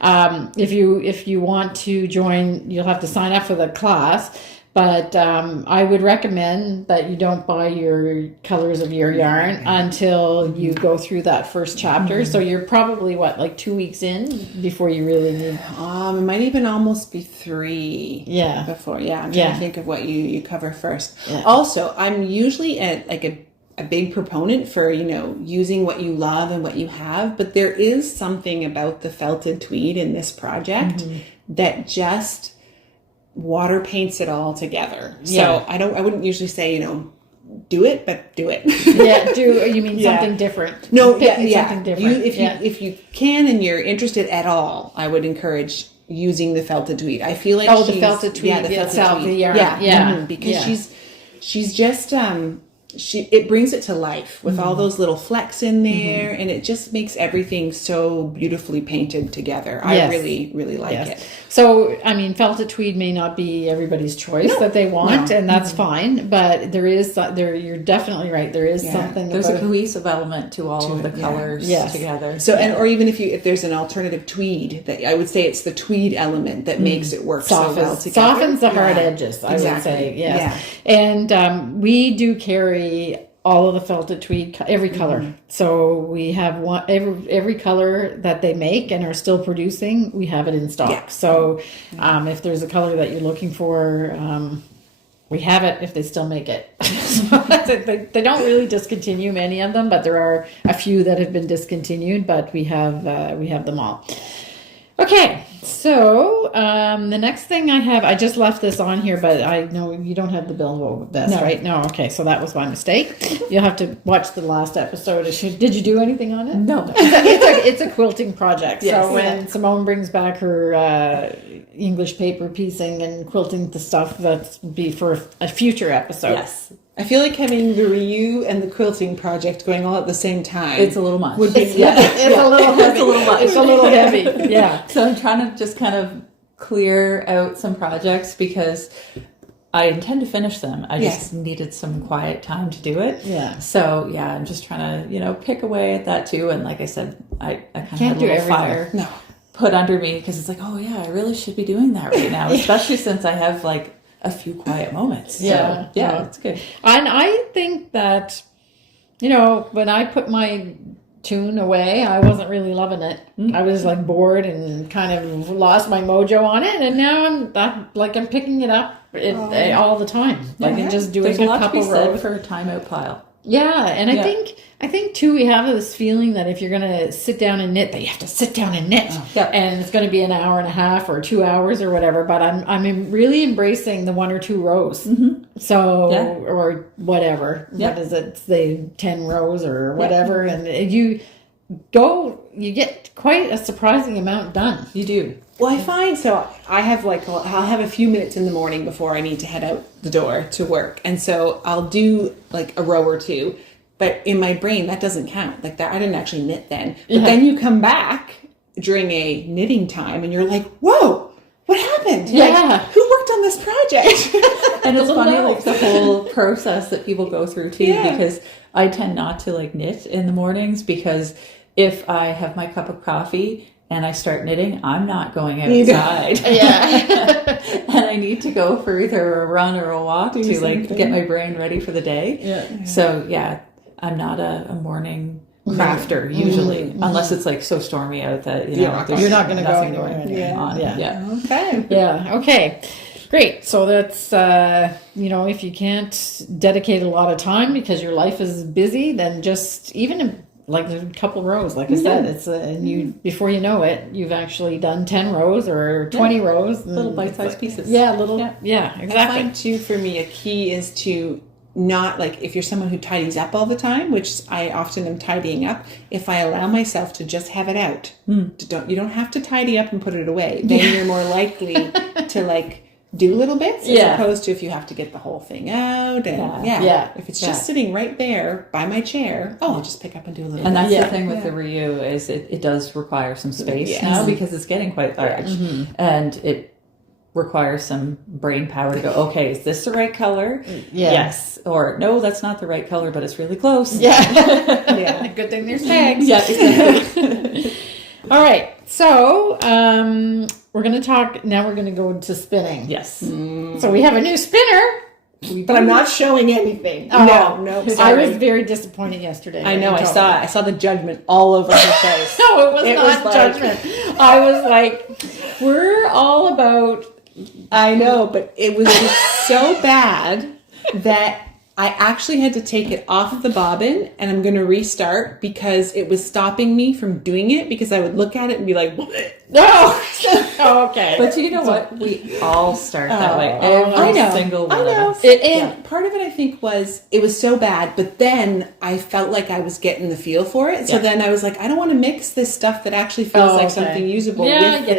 If you want to join, you'll have to sign up for the class. But I would recommend that you don't buy your colors of your yarn until you go through that first chapter. So you're probably, like 2 weeks in before you really need... It might even almost be 3 before. Yeah, I'm trying to think of what you cover first. Yeah. Also, I'm usually a big proponent for, using what you love and what you have. But there is something about the Felted Tweed in this project that just... water paints it all together. So I wouldn't usually say, do it, but do it. You mean something different? No, something different. If you can and you're interested at all, I would encourage using the Felted Tweed. I feel like the Felted Tweed itself, the yarn. Because she's just it brings it to life with all those little flecks in there, and it just makes everything so beautifully painted together. I really, really like it. So, Felted Tweed may not be everybody's choice that they want, and that's fine. But you're definitely right. There is something. There's a cohesive element to all of the colors together. So, or even if there's an alternative tweed, that I would say it's the tweed element that makes it work so well together. Softens the hard edges. I would say, yes. And we do carry all of the Felted Tweed, every color. So we have every color that they make and are still producing, we have it in stock. Yeah. So if there's a color that you're looking for, we have it if they still make it. They don't really discontinue many of them, but there are a few that have been discontinued, but we have them all. Okay, so the next thing I just left this on here, but I know you don't have the bilbo vest, right? No, okay, so that was my mistake. You'll have to watch the last episode. Did you do anything on it? No. It's a quilting project. Yes. So when Simone brings back her English paper piecing and quilting the stuff, that's be for a future episode. Yes. I feel like having the Rioux and the quilting project going all at the same time. It's a little much. It's a little heavy. It's a little heavy. Yeah. So I'm trying to just kind of clear out some projects because I intend to finish them. I just needed some quiet time to do it. Yeah. So I'm just trying to, pick away at that too. And like I said, I kind of can't had a little fire put under me because it's like, oh yeah, I really should be doing that right now, especially since I have a few quiet moments. So, it's good. And I think that when I put my tune away, I wasn't really loving it. I was like bored and kind of lost my mojo on it, and now I'm picking it up all the time, and just doing There's a lot couple to be said rows for a timeout pile. Yeah, and I think too, we have this feeling that if you're going to sit down and knit, that you have to sit down and knit, and it's going to be an hour and a half or 2 hours or whatever. But I'm really embracing the 1 or 2 rows, so or whatever. What is it? Say 10 rows or whatever, and you get quite a surprising amount done. You do. Well, I find I have I'll have a few minutes in the morning before I need to head out the door to work, and so I'll do like a row or 2. But in my brain, that doesn't count. Like that, I didn't actually knit then. But then you come back during a knitting time, and you're like, "Whoa, what happened? Yeah, like, who worked on this project?" And it's funny, like the whole process that people go through too. Because I tend not to like knit in the mornings, because if I have my cup of coffee and I start knitting, I'm not going outside. And I need to go for either a run or a walk to like get my brain ready for the day. Yeah. So I'm not a morning crafter usually, unless it's like so stormy out that you're not going to go anywhere. Okay. Great. So that's if you can't dedicate a lot of time because your life is busy, then just even like a couple rows, like I said, it's you before you know it, you've actually done 10 rows or 20 rows, little bite-sized pieces. Exactly. I find too, for me, a key is to not like, if you're someone who tidies up all the time, which I often am tidying up, if I allow myself to just have it out, you don't have to tidy up and put it away. Then you're more likely to like do little bits as opposed to if you have to get the whole thing out. And if it's just sitting right there by my chair, I'll just pick up and do a little and bit. that's the thing with the Rioux is it does require some space now because it's getting quite large, and it requires some brain power to go, okay, is this the right color? Yes. Or no, that's not the right color, but it's really close. Good thing there's tags. Exactly. All right, so we're going to talk now. We're going to go into spinning. Yes. So we have a new spinner, but I'm not showing anything. No. I was very disappointed yesterday. I know. I saw the judgment all over her face. No, it was not judgment. I was like, we're all about. I know, but it was so bad that I actually had to take it off of the bobbin, and I'm going to restart because it was stopping me from doing it, because I would look at it and be like, no. Okay. But you know what? We all start that way. Every single one of us. And part of it, I think, was it was so bad, but then I felt like I was getting the feel for it. So then I was like, I don't want to mix this stuff that actually feels like something usable with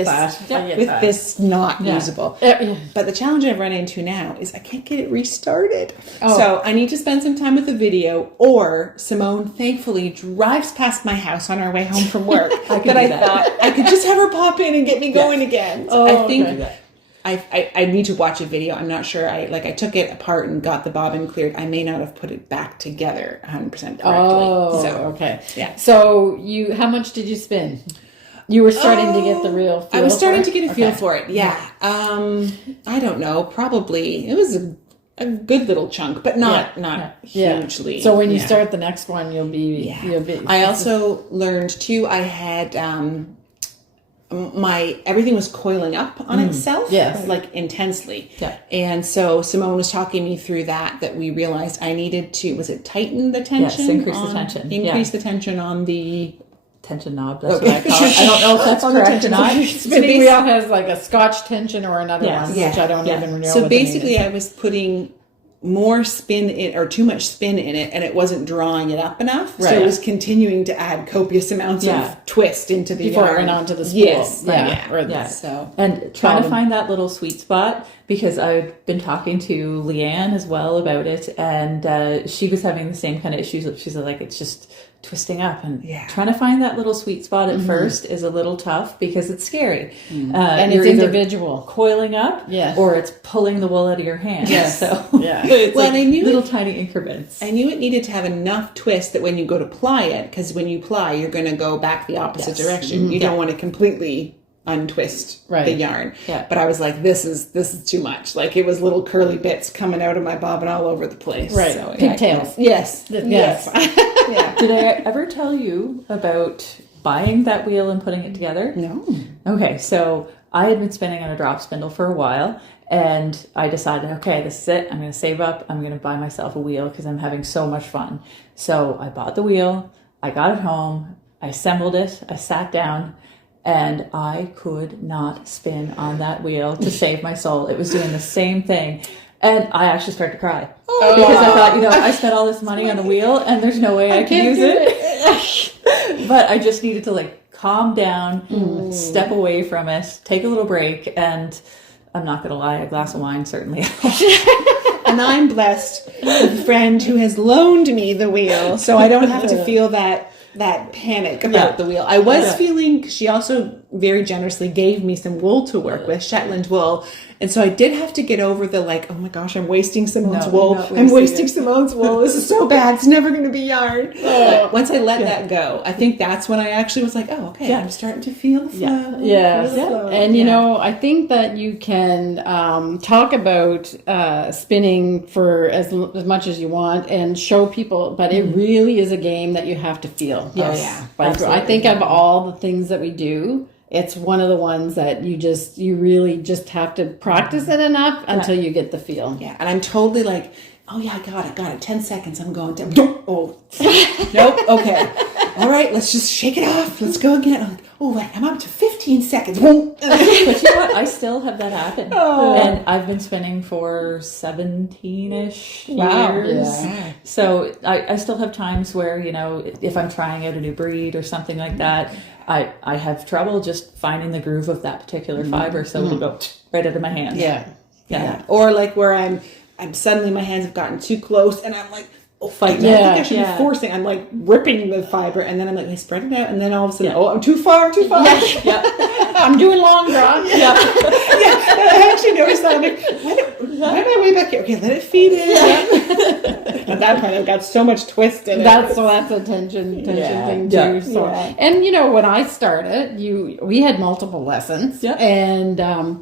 this not usable. But the challenge I've run into now is I can't get it restarted. So I need to spend some time with the video, or Simone thankfully drives past my house on our way home from work that I thought I could just have her pop in and get me going again. So I think I need to watch a video. I'm not sure. I took it apart and got the bobbin cleared. I may not have put it back together 100% correctly. Okay. Yeah. So how much did you spin? You were starting to get the real feel. I was starting to get a feel for it. Yeah. I don't know. Probably it was a good little chunk, but not hugely. So when you start the next one, you'll be. I also learned too. I had everything was coiling up on itself, like intensely. Yeah. And so Simone was talking me through that we realized I needed to. Was it tighten the tension? Yes, increase the tension. Increase the tension on the tension knob. That's what I call it. I don't know if that's correct or not. Spinning wheel has like a Scotch tension or another one, which I don't even know. So basically, I was putting more spin in, or too much spin in it, and it wasn't drawing it up enough. So it was continuing to add copious amounts of twist into the before yarn. it went onto the spool. Yes. So and trying to find that little sweet spot, because I've been talking to Leanne as well about it, and she was having the same kind of issues. She's like, it's just twisting up, and trying to find that little sweet spot at first is a little tough because it's scary. And it's individual. Coiling up, or it's pulling the wool out of your hand. It's well, and I knew little tiny increments. I knew it needed to have enough twist that when you go to ply it, because when you ply, you're going to go back the opposite direction. You don't want to completely untwist Right. the yarn. Yeah. But I was like, this is too much. Like, it was little curly bits coming out of my bobbin all over the place. Right. So, Pigtails. Yes. Yes. Yeah. Did I ever tell you about buying that wheel and putting it together? No. Okay, so I had been spinning on a drop spindle for a while, and I decided, okay, this is it. I'm going to save up. I'm going to buy myself a wheel because I'm having so much fun. So I bought the wheel. I got it home. I assembled it. I sat down. And I could not spin on that wheel to save my soul. It was doing the same thing. And I actually started to cry. Because I thought, I spent all this money on a wheel and there's no way I can use it. But I just needed to like calm down, step away from it, take a little break. And I'm not going to lie, a glass of wine certainly helped. And I'm blessed with a friend who has loaned me the wheel, so I don't have to feel that panic about the wheel. I was feeling, because she also very generously gave me some wool to work with, Shetland wool. And so I did have to get over the like, oh my gosh, I'm wasting Simone's wool. I'm wasting Simone's wool. This is so bad. It's never going to be yarn. But once I let that go, I think that's when I actually was like, oh, okay, I'm starting to feel the flow. Yes. And you know, I think that you can talk about spinning for as much as you want and show people, but it really is a game that you have to feel. Yes. Oh, yeah. I think of all the things that we do, it's one of the ones that you really just have to practice it enough until you get the feel. Yeah, and I'm totally like, oh yeah, I got it. 10 seconds, I'm going to, oh, nope, okay. All right, let's just shake it off. Let's go again. I'm like, oh, wait, I'm up to 15 seconds. But you know what? I still have that happen. And I've been spinning for 17-ish years. Yeah. So I still have times where, if I'm trying out a new breed or something like that, I have trouble just finding the groove of that particular fiber. So it'll go right out of my hand. Yeah. Or like where I'm suddenly my hands have gotten too close and I'm like, oh, fight. Yeah. I think I should be forcing. I'm like ripping the fiber and then I'm like, I spread it out and then all of a sudden, I'm too far. I'm doing long draw. I actually noticed that. I'm like, why am I way back here? Okay, let it feed in. At that point, I've got so much twist in it. That's a tension thing too. So, and when I started, we had multiple lessons, and I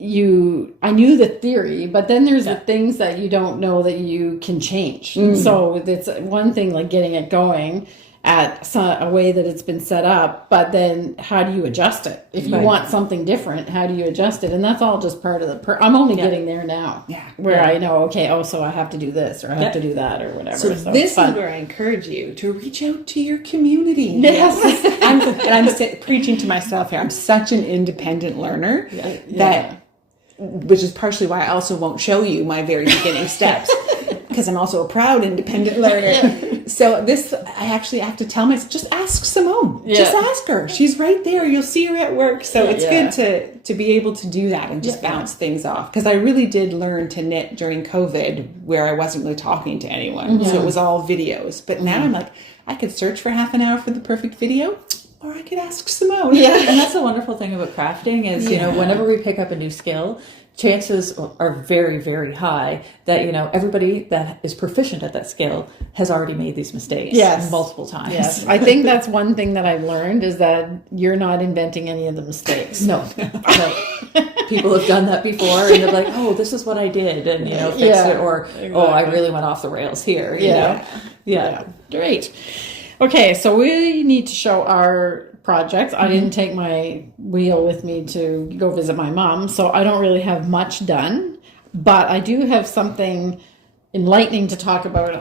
knew the theory, but then there's the things that you don't know that you can change. So it's one thing like getting it going at a way that it's been set up, but then how do you adjust it? If you want something different, how do you adjust it? And that's all just part of I'm only getting there now, where I know, so I have to do this or I have to do that or whatever. So this is where I encourage you to reach out to your community. Yes. I'm preaching to myself here. I'm such an independent learner which is partially why I also won't show you my very beginning steps. Because I'm also a proud independent learner. So I actually have to tell myself, just ask Simone. Just ask her. She's right there. You'll see her at work. So it's good to be able to do that and just bounce things off. Because I really did learn to knit during COVID where I wasn't really talking to anyone. So it was all videos. But now I'm like, I could search for half an hour for the perfect video. Or I could ask Simone. And that's the wonderful thing about crafting is, whenever we pick up a new skill, chances are very, very high that, everybody that is proficient at that skill has already made these mistakes multiple times. Yes. I think that's one thing that I've learned is that you're not inventing any of the mistakes. No. People have done that before and they're like, oh, this is what I did and, fix it. Or, oh, I really went off the rails here. Yeah. Great. Okay, so we need to show our projects. I didn't take my wheel with me to go visit my mom, so I don't really have much done, but I do have something enlightening to talk about. So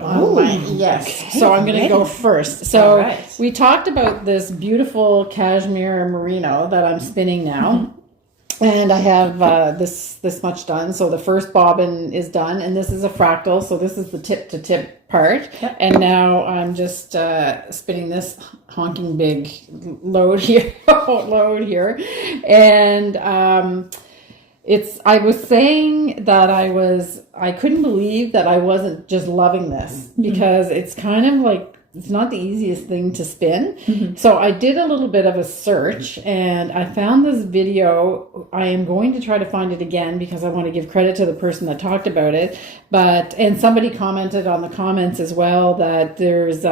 I'm going to go first. So we talked about this beautiful cashmere merino that I'm spinning now. And I have this much done. So the first bobbin is done, and this is a fractal. So this is the tip to tip part. And now I'm just spinning this honking big load here. And I was saying that I couldn't believe that I wasn't just loving this because it's kind of like, it's not the easiest thing to spin. So I did a little bit of a search and I found this video. I am going to try to find it again because I want to give credit to the person that talked about it. And somebody commented on the comments as well that there's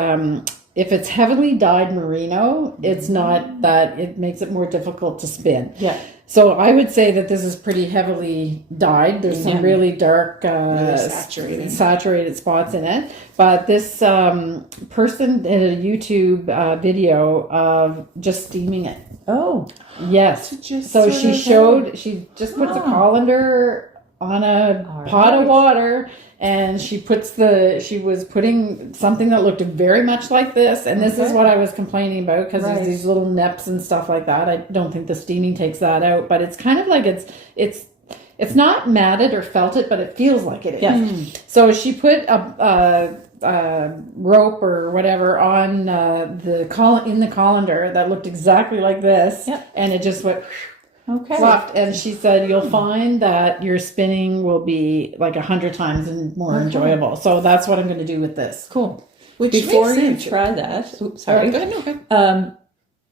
if it's heavily dyed merino, it's not that, it makes it more difficult to spin. Yeah. So I would say that this is pretty heavily dyed. There's some really dark, Really saturated spots in it. But this person did a YouTube video of just steaming it. Oh. Yes. So she just puts a colander on a pot of water, and she was putting something that looked very much like this, and this is what I was complaining about, because there's these little neps and stuff like that. I don't think the steaming takes that out, but it's kind of like it's not matted or felted, but it feels like it is. Yeah. So she put a rope or whatever on in the colander that looked exactly like this, and it just went fluffed. And she said you'll find that your spinning will be like 100 times more enjoyable. So that's what I'm going to do with this. Cool. Which before you sense. try that, oops, sorry. Go ahead, no,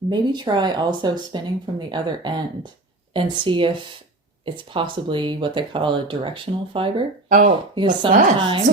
maybe try also spinning from the other end and see if it's possibly what they call a directional fiber. Oh, because sometimes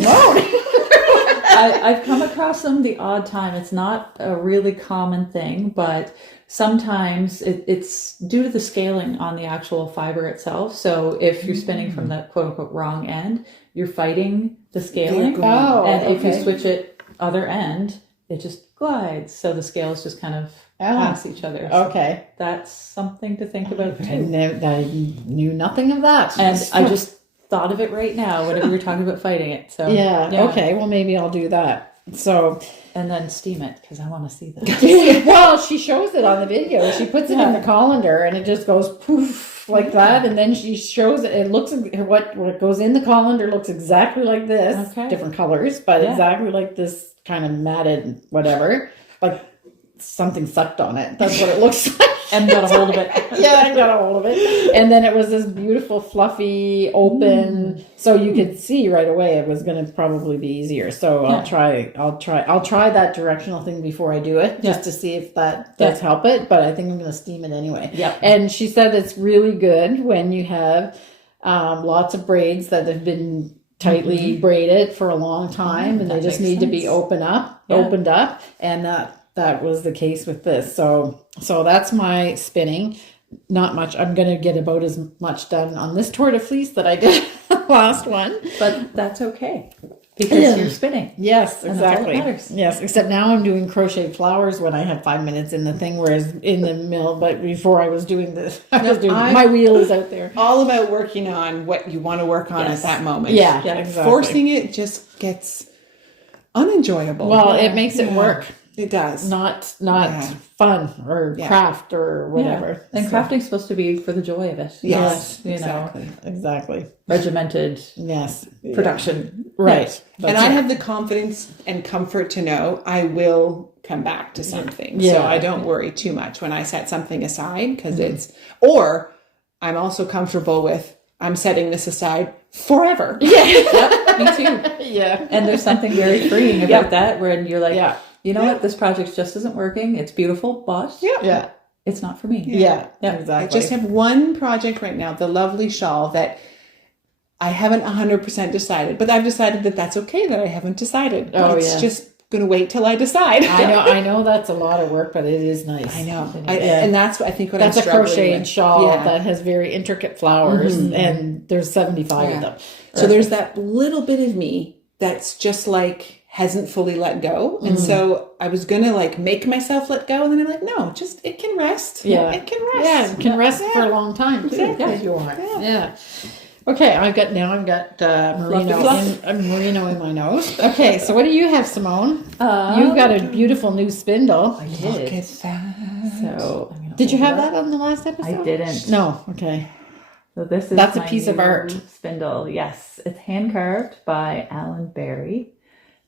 I've come across them the odd time. It's not a really common thing, but sometimes it's due to the scaling on the actual fiber itself. So if you're spinning from the quote unquote wrong end, you're fighting the scaling. And if you switch it other end, it just glides. So the scales just kind of pass each other. So that's something to think about too. I knew nothing of that. And I just thought of it right now whenever we were talking about fighting it. So okay, well maybe I'll do that. So and then steam it, because I want to see that. Well, she shows it on the video. She puts it in the colander and it just goes poof like that, and then she shows it. It looks what goes in the colander looks exactly like this, different colors, but exactly like this kind of matted whatever, like something sucked on it. That's what it looks like. And got a hold of it. I got a hold of it. And then it was this beautiful, fluffy, open. So you could see right away it was going to probably be easier. So I'll try that directional thing before I do it, just to see if that does help it. But I think I'm going to steam it anyway. Yeah. And she said it's really good when you have lots of braids that have been tightly braided for a long time, and they just need to be opened up, and that was the case with this. So that's my spinning. Not much. I'm going to get about as much done on this tour de fleece that I did last one. But that's okay, because you're spinning. Yes, and that's all that exactly. matters. Yes, except now I'm doing crochet flowers when I have 5 minutes in the thing, whereas in the mill, but before I was doing this, my wheel is out there. All about working on what you want to work on at that moment. Yeah, exactly. Forcing it just gets unenjoyable. Well, it makes it work. It does. Not fun or craft or whatever. And crafting's supposed to be for the joy of it. Yes, you exactly. Regimented production. Right. And I have the confidence and comfort to know I will come back to something. So I don't worry too much when I set something aside, because or I'm also comfortable with I'm setting this aside forever. Yeah. Yep, me too. Yeah. And there's something very freeing about that, when you're like, you know what, this project just isn't working. It's beautiful, but it's not for me. Yeah, exactly. I just have one project right now, the lovely shawl, that I haven't 100% decided, but I've decided that that's okay that I haven't decided. It's just going to wait till I decide. I know that's a lot of work, but it is nice. I know. And that's what I think I'm struggling with. That's a crocheted shawl that has very intricate flowers, and there's 75 of them. So there's that little bit of me that's just like hasn't fully let go. And so I was going to like make myself let go. And then I'm like, no, just, it can rest. Yeah. It can rest. Yeah, it can rest for a long time. Exactly. If you want. Yeah. Okay, I've got merino in my nose. Okay, so what do you have, Simone? You've got a beautiful new spindle. I did. Look at that. So, did you have that on the last episode? I didn't. No. Okay. So that's a piece of art. Spindle. Yes, it's hand carved by Alan Berry,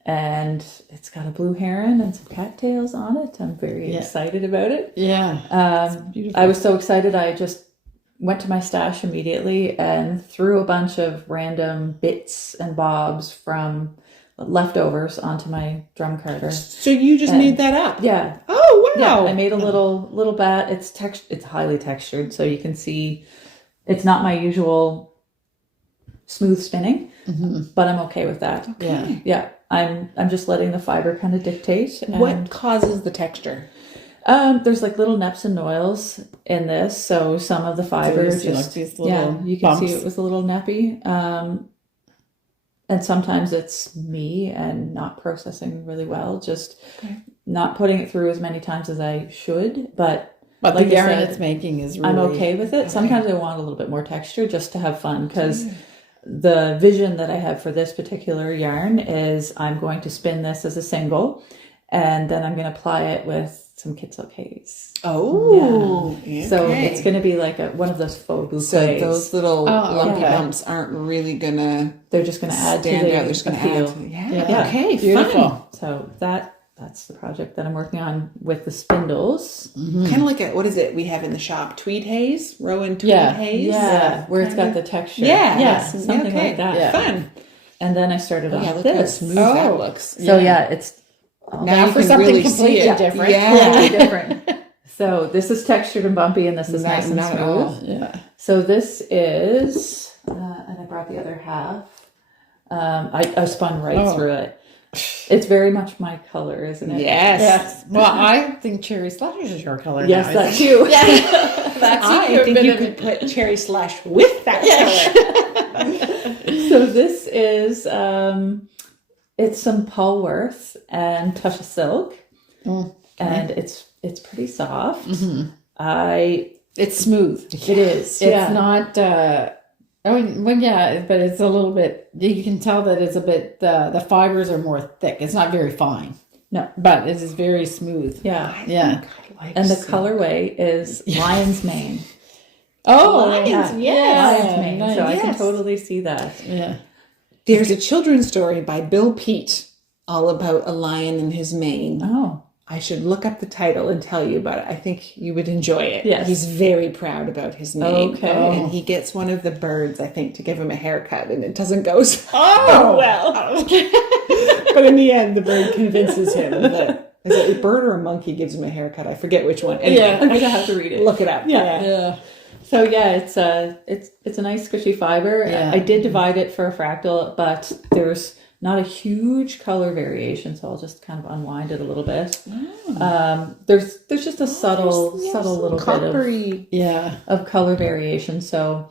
and it's got a blue heron and some cattails on it. I'm very excited about it. Yeah. I was so excited. I just went to my stash immediately and threw a bunch of random bits and bobs from leftovers onto my drum carder. So you just made that up? Yeah. Oh, wow. Yeah, I made a little bat. It's highly textured, so you can see it's not my usual smooth spinning, but I'm okay with that. Okay. Yeah. I'm just letting the fiber kind of dictate. And, What causes the texture? There's like little neps and noils in this, so some of the fiber you see, just like, these little you can see bumps. it was a little nappy. And sometimes it's me and not processing really well, just not putting it through as many times as I should. But But like the I yarn said, it's making is really... I'm okay with it. Sometimes I want a little bit more texture just to have fun, because the vision that I have for this particular yarn is I'm going to spin this as a single, and then I'm going to apply it with some Kitsil Ks. Oh, yeah. So it's going to be like one of those faux bouquets. So those little lumpy okay. bumps aren't really gonna. They're just going to add stand to the out. They're just going to appeal. add. Yeah. Okay. Beautiful. Fun. So that's the project that I'm working on with the spindles. Kind of like what is it we have in the shop? Tweed haze, Rowan tweed haze. Yeah, where it's got the texture. Yeah, something like that. Yeah. Fun. And then I started off Look how this. smooth that looks. So it's Now you for can something really completely see it. different. totally different. So this is textured and bumpy, and this is nice and not at all. smooth. Yeah. So this is, and I brought the other half. I spun right through it. It's very much my color, isn't it? Yes. Well, I think cherry slash is your color Yes, now. that's you. That's I think you could put cherry slash with that color. So this is, it's some Polworth and Touch of Silk, and it's pretty soft. It's smooth. It is. It's not. But it's a little bit. You can tell that it's a bit. The fibers are more thick. It's not very fine. No, but it is very smooth. Yeah, yeah. And the colorway is lion's mane. Oh, lion's mane. Nice. So I can totally see that. Yeah. There's a children's story by Bill Peet all about a lion and his mane. Oh. I should look up the title and tell you about it. I think you would enjoy it. Yes. He's very proud about his mane. Okay. And he gets one of the birds, I think, to give him a haircut, and it doesn't go so well. But in the end, the bird convinces him that is it a bird or a monkey gives him a haircut. I forget which one. Anyway, I'm gonna have to read it. look it up. Yeah. So it's a nice squishy fiber. Yeah. I did divide it for a fractal, but there's not a huge color variation, so I'll just kind of unwind it a little bit. There's just a subtle little coppery bit of color variation. So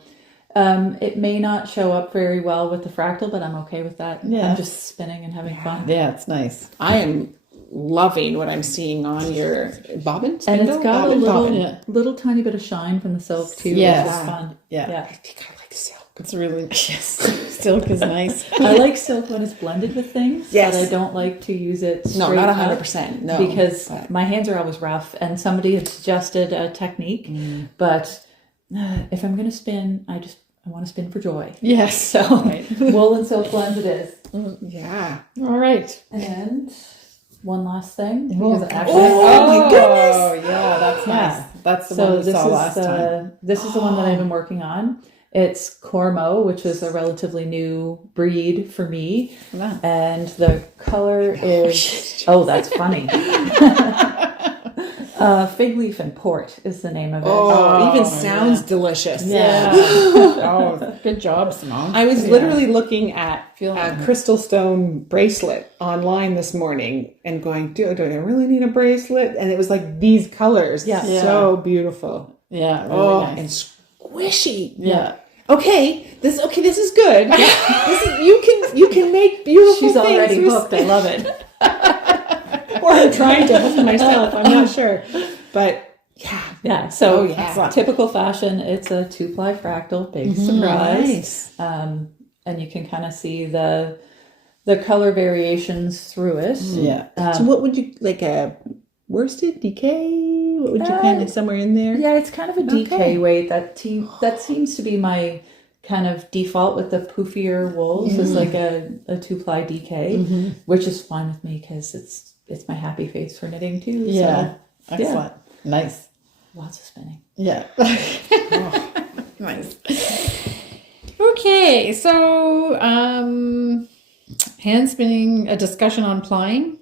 it may not show up very well with the fractal, but I'm okay with that. Yeah. I'm just spinning and having fun. Yeah, it's nice. I am loving what I'm seeing on your bobbin spindle. And it's got bobbin, a little, bobbin. little tiny bit of shine from the silk too. Yes. Which is fun. Yeah. I think I like silk. It's really silk is nice. I like silk when it's blended with things, Yes. but I don't like to use it straight No, not up 100%. No, because my hands are always rough, and somebody had suggested a technique, but if I'm going to spin, I want to spin for joy. Yes. So wool and silk blends it is. Yeah. All right. And one last thing. Oh. Because actually, my goodness. Oh, yeah, that's nice. That's the so one we saw last time. this is the one that I've been working on. It's Cormo, which is a relatively new breed for me. Wow. And the color is... Oh, that's funny. Fig Leaf and Port is the name of it. Oh, it even sounds delicious. Yeah. Oh, good job, Simone. I was literally looking at Feeling a crystal stone bracelet online this morning and going, do I really need a bracelet? And it was like these colors. Yeah. So beautiful. Yeah. Really nice. And squishy. Yeah. Okay, this is good. You can make beautiful She's things. already hooked. I love it. Or I'm trying to hook myself. I'm not sure. But Yeah. So yeah. typical fashion, it's a 2-ply fractal, big surprise. Nice. And you can kind of see the color variations through it. Yeah. So what would you, like a worsted, DK? What would you kind of somewhere in there? Yeah, it's kind of a DK weight. That seems to be my kind of default with the poofier wools is like a 2-ply DK, which is fine with me because it's my happy face for knitting too. Yeah. So, Excellent. Nice. lots of spinning. Yeah. Nice. Okay, so hand spinning, a discussion on plying.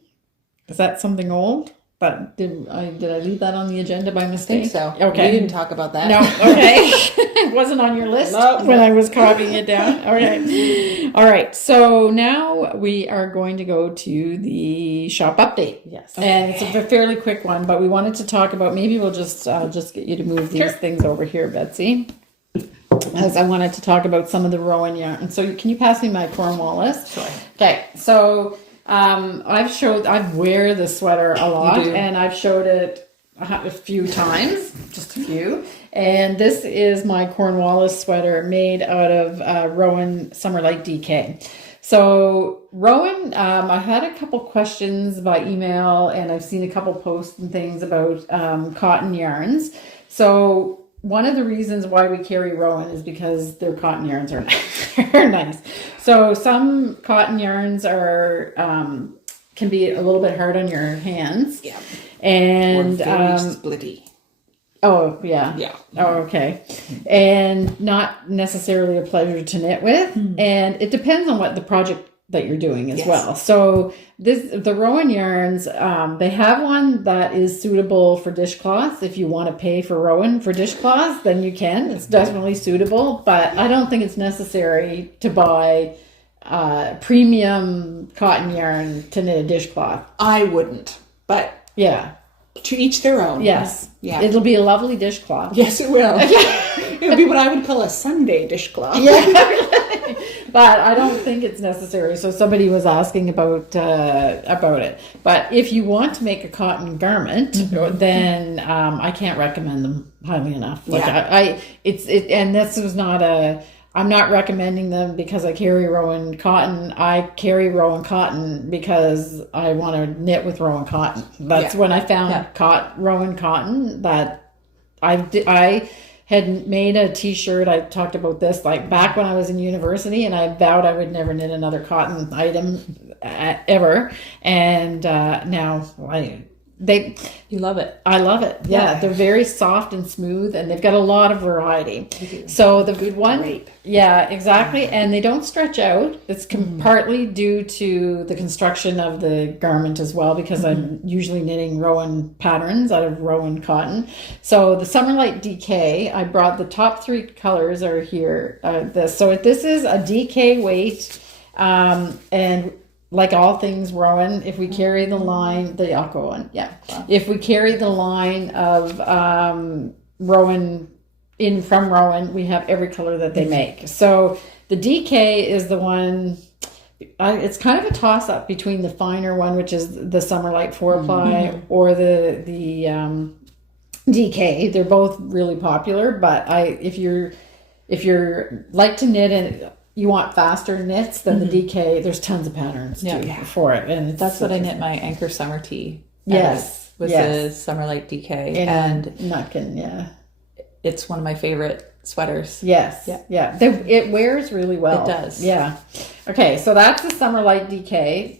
Is that something old? But did I leave that on the agenda by I mistake? think so. Okay. We didn't talk about that. No, okay. It wasn't on your list when I was copying it down. Okay. All right. So now we are going to go to the shop update. Yes. And it's a fairly quick one, but we wanted to talk about, maybe we'll just get you to move these things over here, Betsy. As I wanted to talk about some of the Rowan yarn. So can you pass me my Cornwallis? Sure. Okay. So I wear the sweater a lot, and I've showed it a few times, just a few. And this is my Cornwallis sweater made out of Rowan Summerlight DK. So Rowan, I had a couple questions by email, and I've seen a couple posts and things about cotton yarns. So one of the reasons why we carry Rowan is because their cotton yarns are nice. So some cotton yarns are can be a little bit hard on your hands. Yeah. And or very splitty. Oh yeah. Yeah. Oh okay. And not necessarily a pleasure to knit with. And it depends on what the project that you're doing as well. So the Rowan yarns, they have one that is suitable for dishcloths. If you want to pay for Rowan for dishcloths, then you can. It's definitely suitable, but I don't think it's necessary to buy premium cotton yarn to knit a dishcloth. I wouldn't, but yeah, to each their own. Yes. Yeah. It'll be a lovely dishcloth. Yes, it will. It'll be what I would call a Sunday dishcloth. Yeah. But I don't think it's necessary. So somebody was asking about it. But if you want to make a cotton garment, then I can't recommend them highly enough. Like and this was not I'm not recommending them because I carry Rowan cotton. I carry Rowan cotton because I want to knit with Rowan cotton. That's when I found Rowan cotton that I had made a t-shirt. I talked about this like back when I was in university, and I vowed I would never knit another cotton item ever. And now you love it. I love it. Yeah, they're very soft and smooth, and they've got a lot of variety. So the good one, drape. Yeah, exactly, and they don't stretch out. It's partly due to the construction of the garment as well, because I'm usually knitting Rowan patterns out of Rowan cotton. So the Summerlight DK, I brought the top 3 colors are here. So this is a DK weight, and like all things Rowan, if we carry the line, the Aqua one, if we carry the line of Rowan from Rowan, we have every color that they make. So the DK is the one. It's kind of a toss up between the finer one, which is the Summerlight 4-ply, or the DK. They're both really popular, but if you're like to knit and you want faster knits than the DK, there's tons of patterns for it. And that's what I knit my Anchor Summer Tee. Yes. Was the Summerlight DK. And Nutkin, it's one of my favorite sweaters. Yes. Yeah. It wears really well. It does. Yeah. Okay. So that's the Summerlight DK,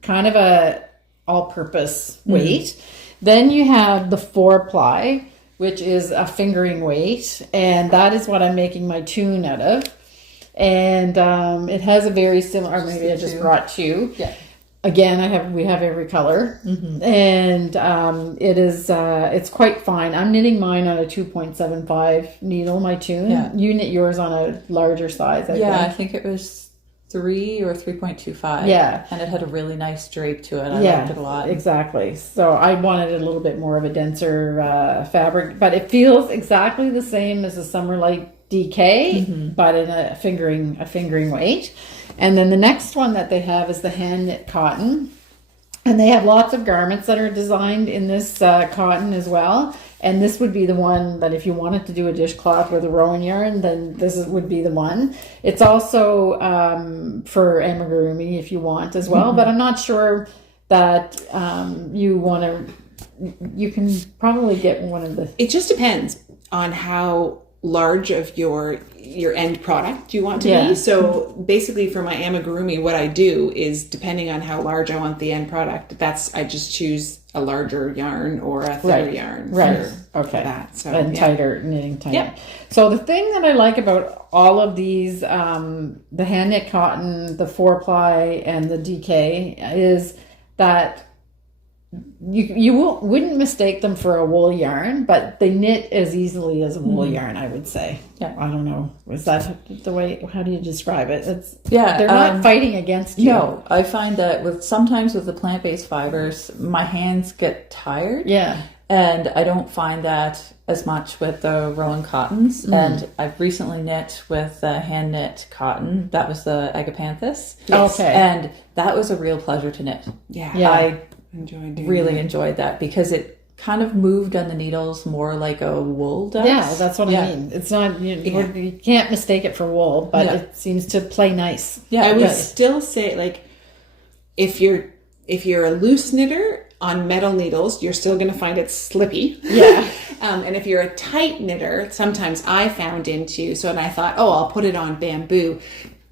kind of a all-purpose weight. Then you have the 4-ply, which is a fingering weight. And that is what I'm making my tune out of. And it has a very similar, maybe I just brought 2. Yeah. Again, we have every color, and it is it's quite fine. I'm knitting mine on a 2.75 needle, my tune. Yeah. You knit yours on a larger size, I think it was 3 or 3.25. Yeah. And it had a really nice drape to it. I liked it a lot. Exactly. So I wanted a little bit more of a denser fabric, but it feels exactly the same as the Summerlight DK, but in a fingering weight. And then the next one that they have is the hand knit cotton, and they have lots of garments that are designed in this cotton as well. And this would be the one that if you wanted to do a dishcloth with a Rowan yarn, then would be the one. It's also for amigurumi if you want as well, but I'm not sure that you want to. You can probably get one of the. It just depends on how large of your end product you want to be. So basically for my amigurumi, what I do is, depending on how large I want the end product, I just choose a larger yarn or a thinner yarn for that. So tighter, knitting tighter. Yep. So the thing that I like about all of these, the hand knit cotton, the 4-ply, and the DK, is that wouldn't mistake them for a wool yarn, but they knit as easily as a wool yarn, I would say. Yeah. I don't know. Is that the way? How do you describe it? Yeah, they're not fighting against you. No, I find that sometimes with the plant-based fibers, my hands get tired. Yeah. And I don't find that as much with the Rowan cottons. And I've recently knit with hand knit cotton. That was the Agapanthus. Yes. Okay. And that was a real pleasure to knit. Yeah. I really enjoyed that because it kind of moved on the needles more like a wool does. Yeah, that's what I mean. It's not, you can't mistake it for wool, but it seems to play nice. Yeah, I would still say, like, if you're a loose knitter on metal needles, you're still going to find it slippy. Yeah. And if you're a tight knitter, sometimes I found and I thought, I'll put it on bamboo.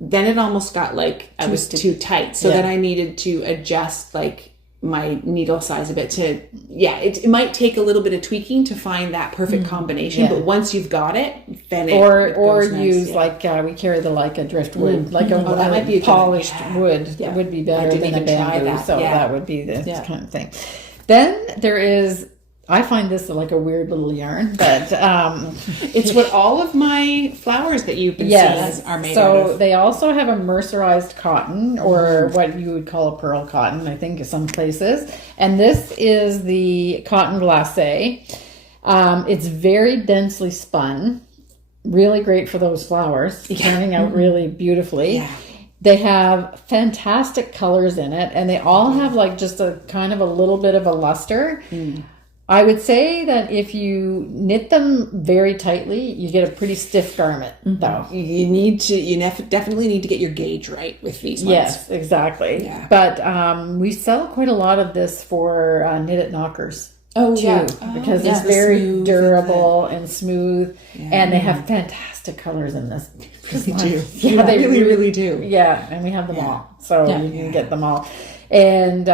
Then it almost got like I was too tight. So then I needed to adjust like my needle size a bit it might take a little bit of tweaking to find that perfect combination, but once you've got it, then it goes nice. Use like we carry the Leica driftwood, like a that might be a polished wood. It would be better than a bamboo, that would be this kind of thing. Then there is, I find this like a weird little yarn, but it's what all of my flowers that you've been seeing are made out of. So they also have a mercerized cotton, or what you would call a pearl cotton, I think, in some places. And this is the cotton glacé. It's very densely spun, really great for those flowers, turning out really beautifully. Yeah. They have fantastic colors in it, and they all have like just a kind of a little bit of a luster. I would say that if you knit them very tightly, you get a pretty stiff garment, though. You definitely need to get your gauge right with these ones. Yes, exactly. Yeah. But we sell quite a lot of this for knitted knockers. Oh, too, because it's very durable and smooth, and they have fantastic colors in this. They do. Yeah, they really do. Yeah, and we have them all, so you can get them all. And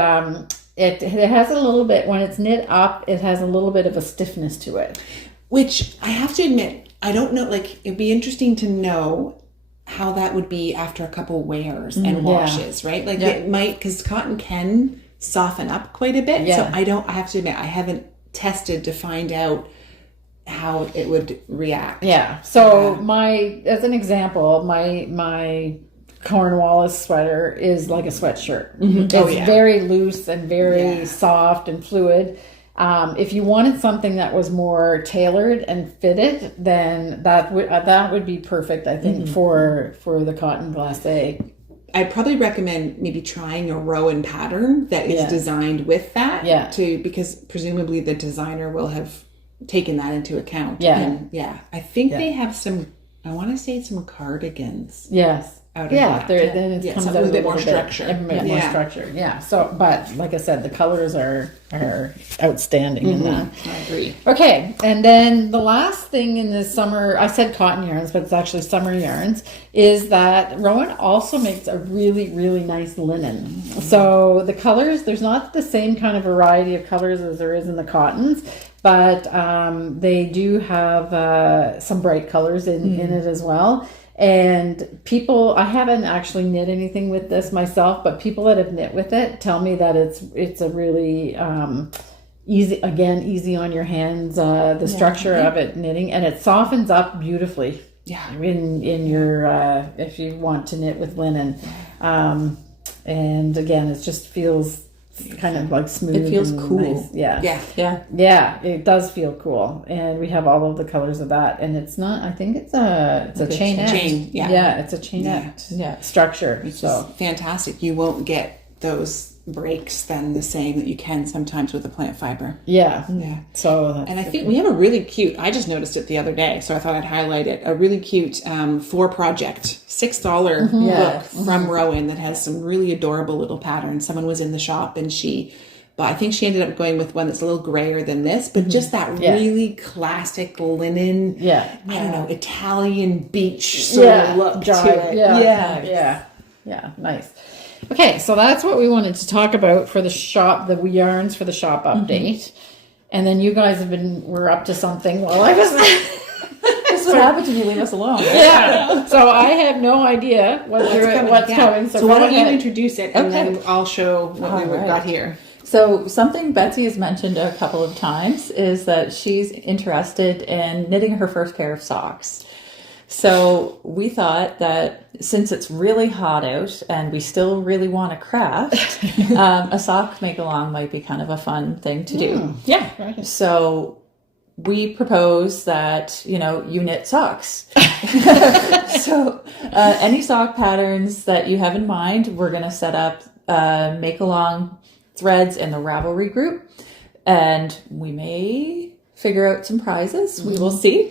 it has a little bit, when it's knit up, it has a little bit of a stiffness to it. Which I have to admit, I don't know, like, it'd be interesting to know how that would be after a couple wears and washes, right? Like it might, because cotton can soften up quite a bit. So I have to admit, I haven't tested to find out how it would react. Yeah. So as an example, my Cornwallis sweater is like a sweatshirt. It's very loose and very soft and fluid. If you wanted something that was more tailored and fitted, then that would be perfect, I think, for the cotton glacé. I'd probably recommend maybe trying a Rowan pattern that is designed with that. Because presumably the designer will have taken that into account. And I think they have some, I want to say some cardigans. Yes. Out of that. Then it comes out with a bit more structure. More structure. Yeah. So, but like I said, the colors are outstanding in that. I agree. Okay, and then the last thing in the summer, I said cotton yarns, but it's actually summer yarns, is that Rowan also makes a really, really nice linen. So the colors, there's not the same kind of variety of colors as there is in the cottons, but they do have some bright colors in it as well. And people, I haven't actually knit anything with this myself, but people that have knit with it tell me that it's a really easy on your hands, the structure of it knitting, and it softens up beautifully. Yeah. In your if you want to knit with linen, and again, it just feels kind of like smooth. It feels cool. Nice. Yeah. It does feel cool, and we have all of the colors of that. And it's not. I think it's a chainette. It's a chainette structure. Which is fantastic. You won't get those breaks then the same that you can sometimes with the plant fiber. Yeah. So and I think we have a really cute. I just noticed it the other day, so I thought I'd highlight it. A really cute for project $6 book from Rowan that has some really adorable little patterns. Someone was in the shop and I think she ended up going with one that's a little grayer than this, but just that really classic linen. I don't know, Italian beach sort of look to it. Yeah. Nice. Okay, so that's what we wanted to talk about for the shop, the yarns for the shop update. And then you guys were up to something while I was... This is what happens when you leave us alone. Yeah. So I have no idea what's coming. So why don't you introduce it and then I'll show what we've got here. So something Betsy has mentioned a couple of times is that she's interested in knitting her first pair of socks. So we thought that since it's really hot out and we still really want to craft, a sock make-along might be kind of a fun thing to do. Yeah. Right. So we propose that, you knit socks. So any sock patterns that you have in mind, we're going to set up make-along threads in the Ravelry group, and we may figure out some prizes. We will see.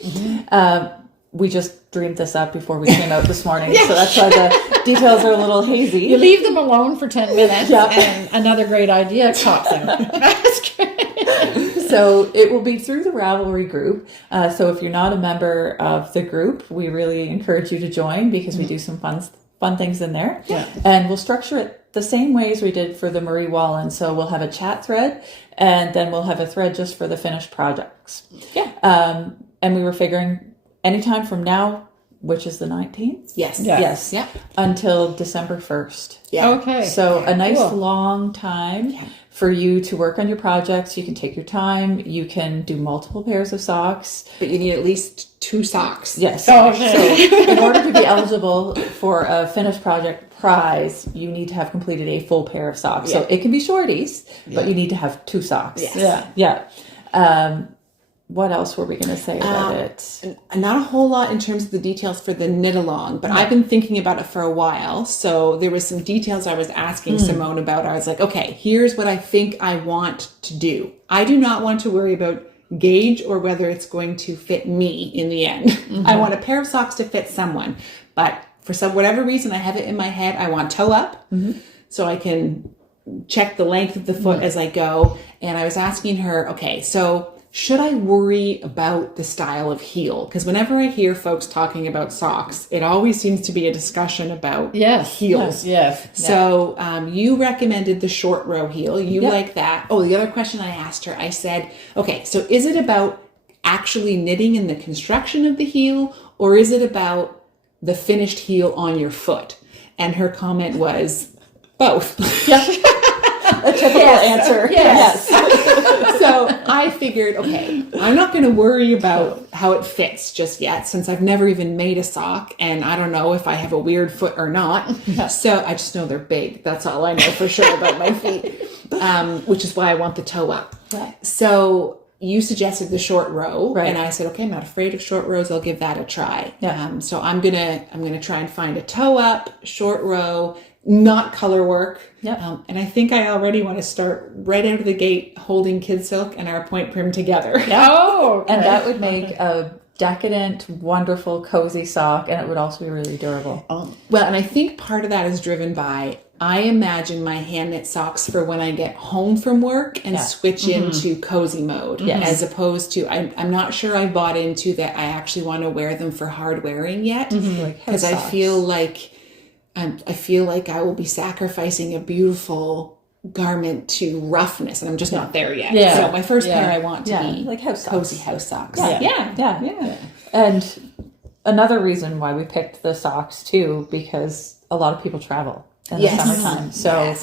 We just dreamed this up before we came out this morning, so that's why the details are a little hazy. You leave them alone for 10 minutes, and another great idea pops out. That's great. So it will be through the Ravelry group. So if you're not a member of the group, we really encourage you to join, because we do some fun things in there. Yeah. And we'll structure it the same way as we did for the Marie Wallen. So we'll have a chat thread, and then we'll have a thread just for the finished projects. Yeah. And we were figuring anytime from now, which is the 19th? Yes. Yeah. Yes. Yeah. Until December 1st. Yeah. Okay. So a nice Cool. long time for you to work on your projects. You can take your time. You can do multiple pairs of socks. But you need at least 2 socks. Yes. Okay. So in order to be eligible for a finished project prize, you need to have completed a full pair of socks. So it can be shorties, but you need to have 2 socks. Yes. Yeah. What else were we going to say about it? Not a whole lot in terms of the details for the knit along, but I've been thinking about it for a while. So there was some details I was asking Simone about. I was like, okay, here's what I think I want to do. I do not want to worry about gauge or whether it's going to fit me in the end. I want a pair of socks to fit someone, but for whatever reason, I have it in my head. I want toe up, so I can check the length of the foot as I go. And I was asking her, okay, so should I worry about the style of heel? Because whenever I hear folks talking about socks, it always seems to be a discussion about heels. Yes. So you recommended the short row heel. You like that. Oh, the other question I asked her, I said, okay, so is it about actually knitting in the construction of the heel, or is it about the finished heel on your foot? And her comment was both. A typical answer. Yes. So I figured, okay, I'm not going to worry about how it fits just yet, since I've never even made a sock and I don't know if I have a weird foot or not. So I just know they're big. That's all I know for sure about my feet, which is why I want the toe up. Right. So you suggested the short row, Right. and I said, okay, I'm not afraid of short rows. I'll give that a try. Yeah. So I'm gonna try and find a toe up, short row, not color work. Yeah. And I think I already want to start right out of the gate holding Kid Silk and our point prim together. Oh, okay. And that would make a decadent, wonderful, cozy sock, and it would also be really durable. Well, and I think part of that is driven by, I imagine my hand knit socks for when I get home from work and switch into cozy mode, as opposed to, I'm not sure I bought into that I actually want to wear them for hard wearing yet, because I feel like I will be sacrificing a beautiful garment to roughness, and I'm just not there yet. Yeah. So my first pair I want to be like house socks. cozy house socks. Yeah. And another reason why we picked the socks too, because a lot of people travel in the summertime. So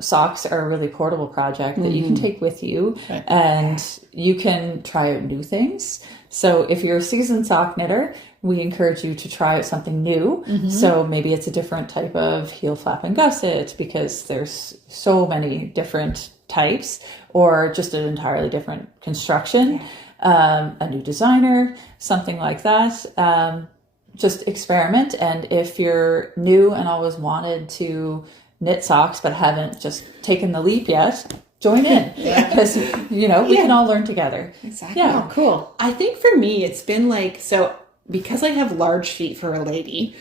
socks are a really portable project that you can take with you, and you can try out new things. So if you're a seasoned sock knitter, we encourage you to try out something new. So maybe it's a different type of heel flap and gusset, because there's so many different types, or just an entirely different construction, a new designer, something like that. Just experiment. And if you're new and always wanted to knit socks but haven't just taken the leap yet, join in, because we can all learn together. Exactly. Yeah. Oh, cool. I think for me, it's been like, so because I have large feet for a lady,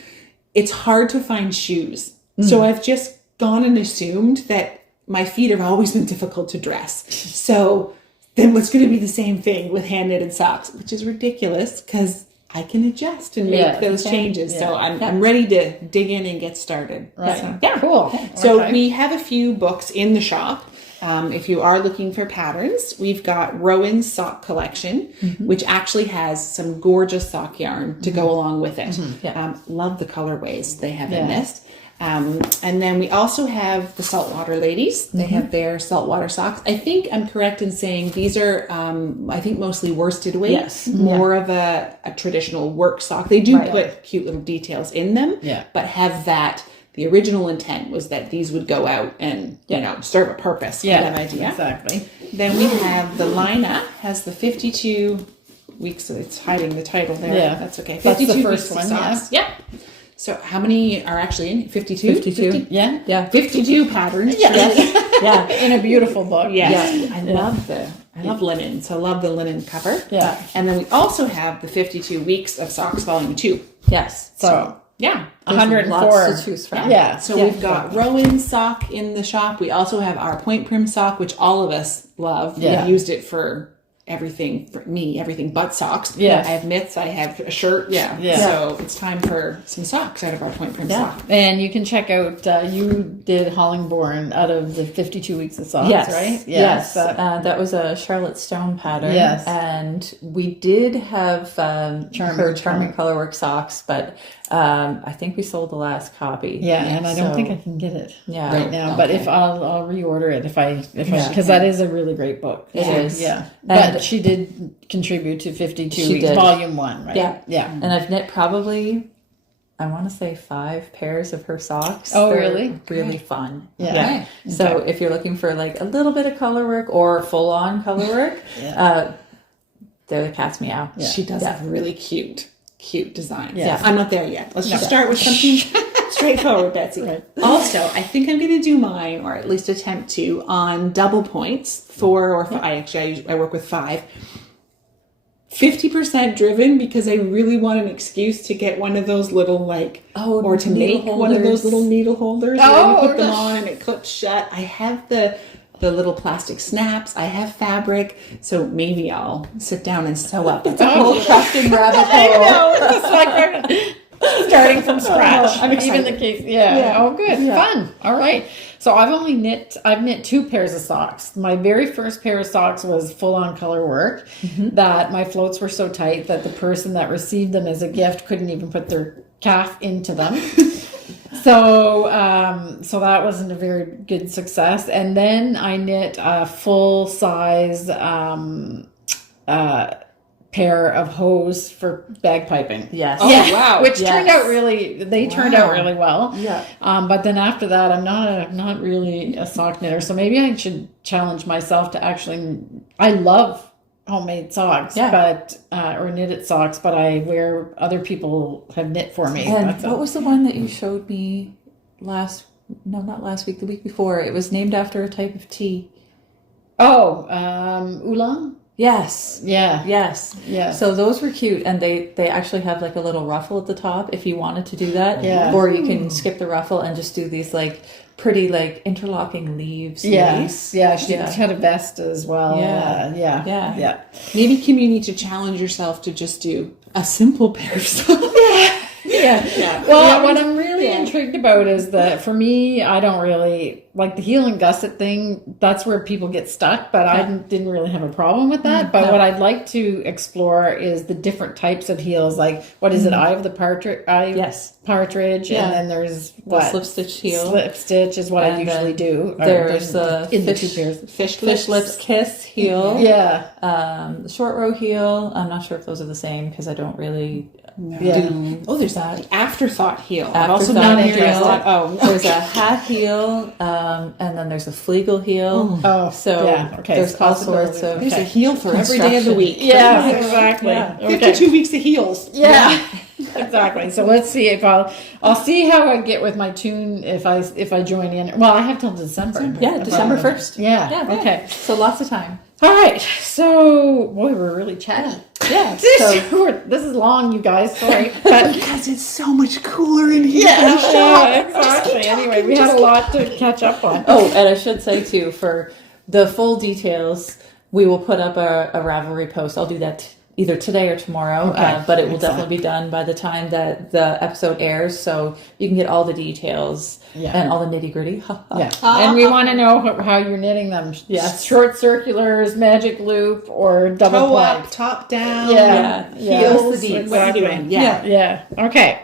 it's hard to find shoes. So I've just gone and assumed that my feet have always been difficult to dress. So then what's going to be the same thing with hand knitted socks, which is ridiculous because I can adjust and make those changes. So I'm ready to dig in and get started. Right. So, Cool. So we have a few books in the shop. If you are looking for patterns, we've got Rowan's sock collection, which actually has some gorgeous sock yarn to go along with it. Love the colorways they have in this. And then we also have the saltwater ladies. They have their saltwater socks. I think I'm correct in saying these are, I think mostly worsted weight. Yes. More of a traditional work sock. They do put cute little details in them, but have that. The original intent was that these would go out and, you know, serve a purpose. Yeah, kind of idea. exactly. Then we have the Lina has the 52 weeks. So it's hiding the title there. Yeah. That's okay. That's 52 the first weeks of one, socks. Yeah. So how many are actually in 52? 52. Yeah. Yeah. 52 patterns. Yeah. In a beautiful book. Yes. I love linen. So I love the linen cover. Yeah. And then we also have the 52 weeks of socks volume 2. Yes. So Yeah. 104. Lots to choose from. Yeah. So we've got Rowan sock in the shop. We also have our point prim sock, which all of us love. Yeah. We've used it for everything, for me, everything but socks. Yes. I have mitts, I have a shirt. Yeah. So it's time for some socks out of our point prim sock. And you can check out, you did Hollingbourne out of the 52 weeks of socks, Yes. right? Yes. That was a Charlotte Stone pattern. Yes. And we did have her Charming Colorwork socks, but I think we sold the last copy. Yeah, and I don't think I can get it right now. But if I'll reorder it if I because that is a really great book. It is. Yeah. And But she did contribute to 52 She weeks, did. volume 1, right? Yeah. Yeah. And I've knit probably, I want to say 5 pairs of her socks. Oh, They're really? really fun. Yeah. Okay. So if you're looking for like a little bit of color work or full on color work, they're the cat's meow. Yeah. She does have really cute designs. Yeah. I'm not there yet. Let's just start with something straightforward, Betsy. Right. Also, I think I'm going to do mine, or at least attempt to, on double points, 4 or 5. I work with 5. 50% driven because I really want an excuse to get one of those little or to make one of those little needle holders. Oh, and you put them on and it clips shut. I have the little plastic snaps. I have fabric, so maybe I'll sit down and sew up. It's a whole crafting rabbit hole. I know. It's like starting from scratch. I'm excited. Even the case. Yeah. Oh, good. Yeah. Fun. All right. So I've knit 2 pairs of socks. My very first pair of socks was full on color work that my floats were so tight that the person that received them as a gift couldn't even put their calf into them. So that wasn't a very good success. And then I knit a full size, pair of hose for bagpiping. Yes. Oh, Yeah, wow. which Yes. turned out really well. Yeah. But then after that, I'm not really a sock knitter. So maybe I should challenge myself to actually. I love homemade socks, but or knitted socks, but I wear other people have knit for me. And what was the one that you showed me not last week, the week before? It was named after a type of tea. Oh, oolong. Yes. Yeah. Yes. Yeah. So those were cute, and they actually have like a little ruffle at the top if you wanted to do that. Yeah. Or you can skip the ruffle and just do these like pretty like interlocking leaves. Yes. Yeah. She had a vest as well. Yeah. Yeah. Maybe, Kim, you need to challenge yourself to just do a simple pair of socks. Yeah. Well, what I'm really intrigued about is that for me, I don't really like the heel and gusset thing. That's where people get stuck, but I didn't really have a problem with that. But what I'd like to explore is the different types of heels. Like, what is it? Eye of the partridge. Partridge, and then there's what slip stitch heel. Slip stitch is what I usually do. There's the in the 2 pairs. Fish lips kiss heel. Yeah. The short row heel. I'm not sure if those are the same because I don't really. Oh, there's that afterthought heel. I've also Afterthought done heel. Oh, There's a hat heel, and then there's a fleagle heel. Oh, so there's all sorts of. There's a heel for every day of the week. Yeah, exactly. Yeah. 52 weeks of heels. Yeah. Exactly. So let's see if I'll see how I get with my tune if I join in. Well, I have till December. Yeah, December 1st. Yeah. Okay. So lots of time. All right. So boy, we're really chatty. Yeah. This is long, you guys. Sorry, but Because it's so much cooler in here. exactly. Anyway, we had a lot to catch up on. Oh, and I should say too, for the full details, we will put up a Ravelry post. I'll do that either today or tomorrow, but it will definitely be done by the time that the episode airs, so you can get all the details and all the nitty gritty. And we want to know how you're knitting them. Yes. Short circulars, magic loop, or double Toe ply. up, top down. Heels, the deep. What are you doing? Yeah. Okay.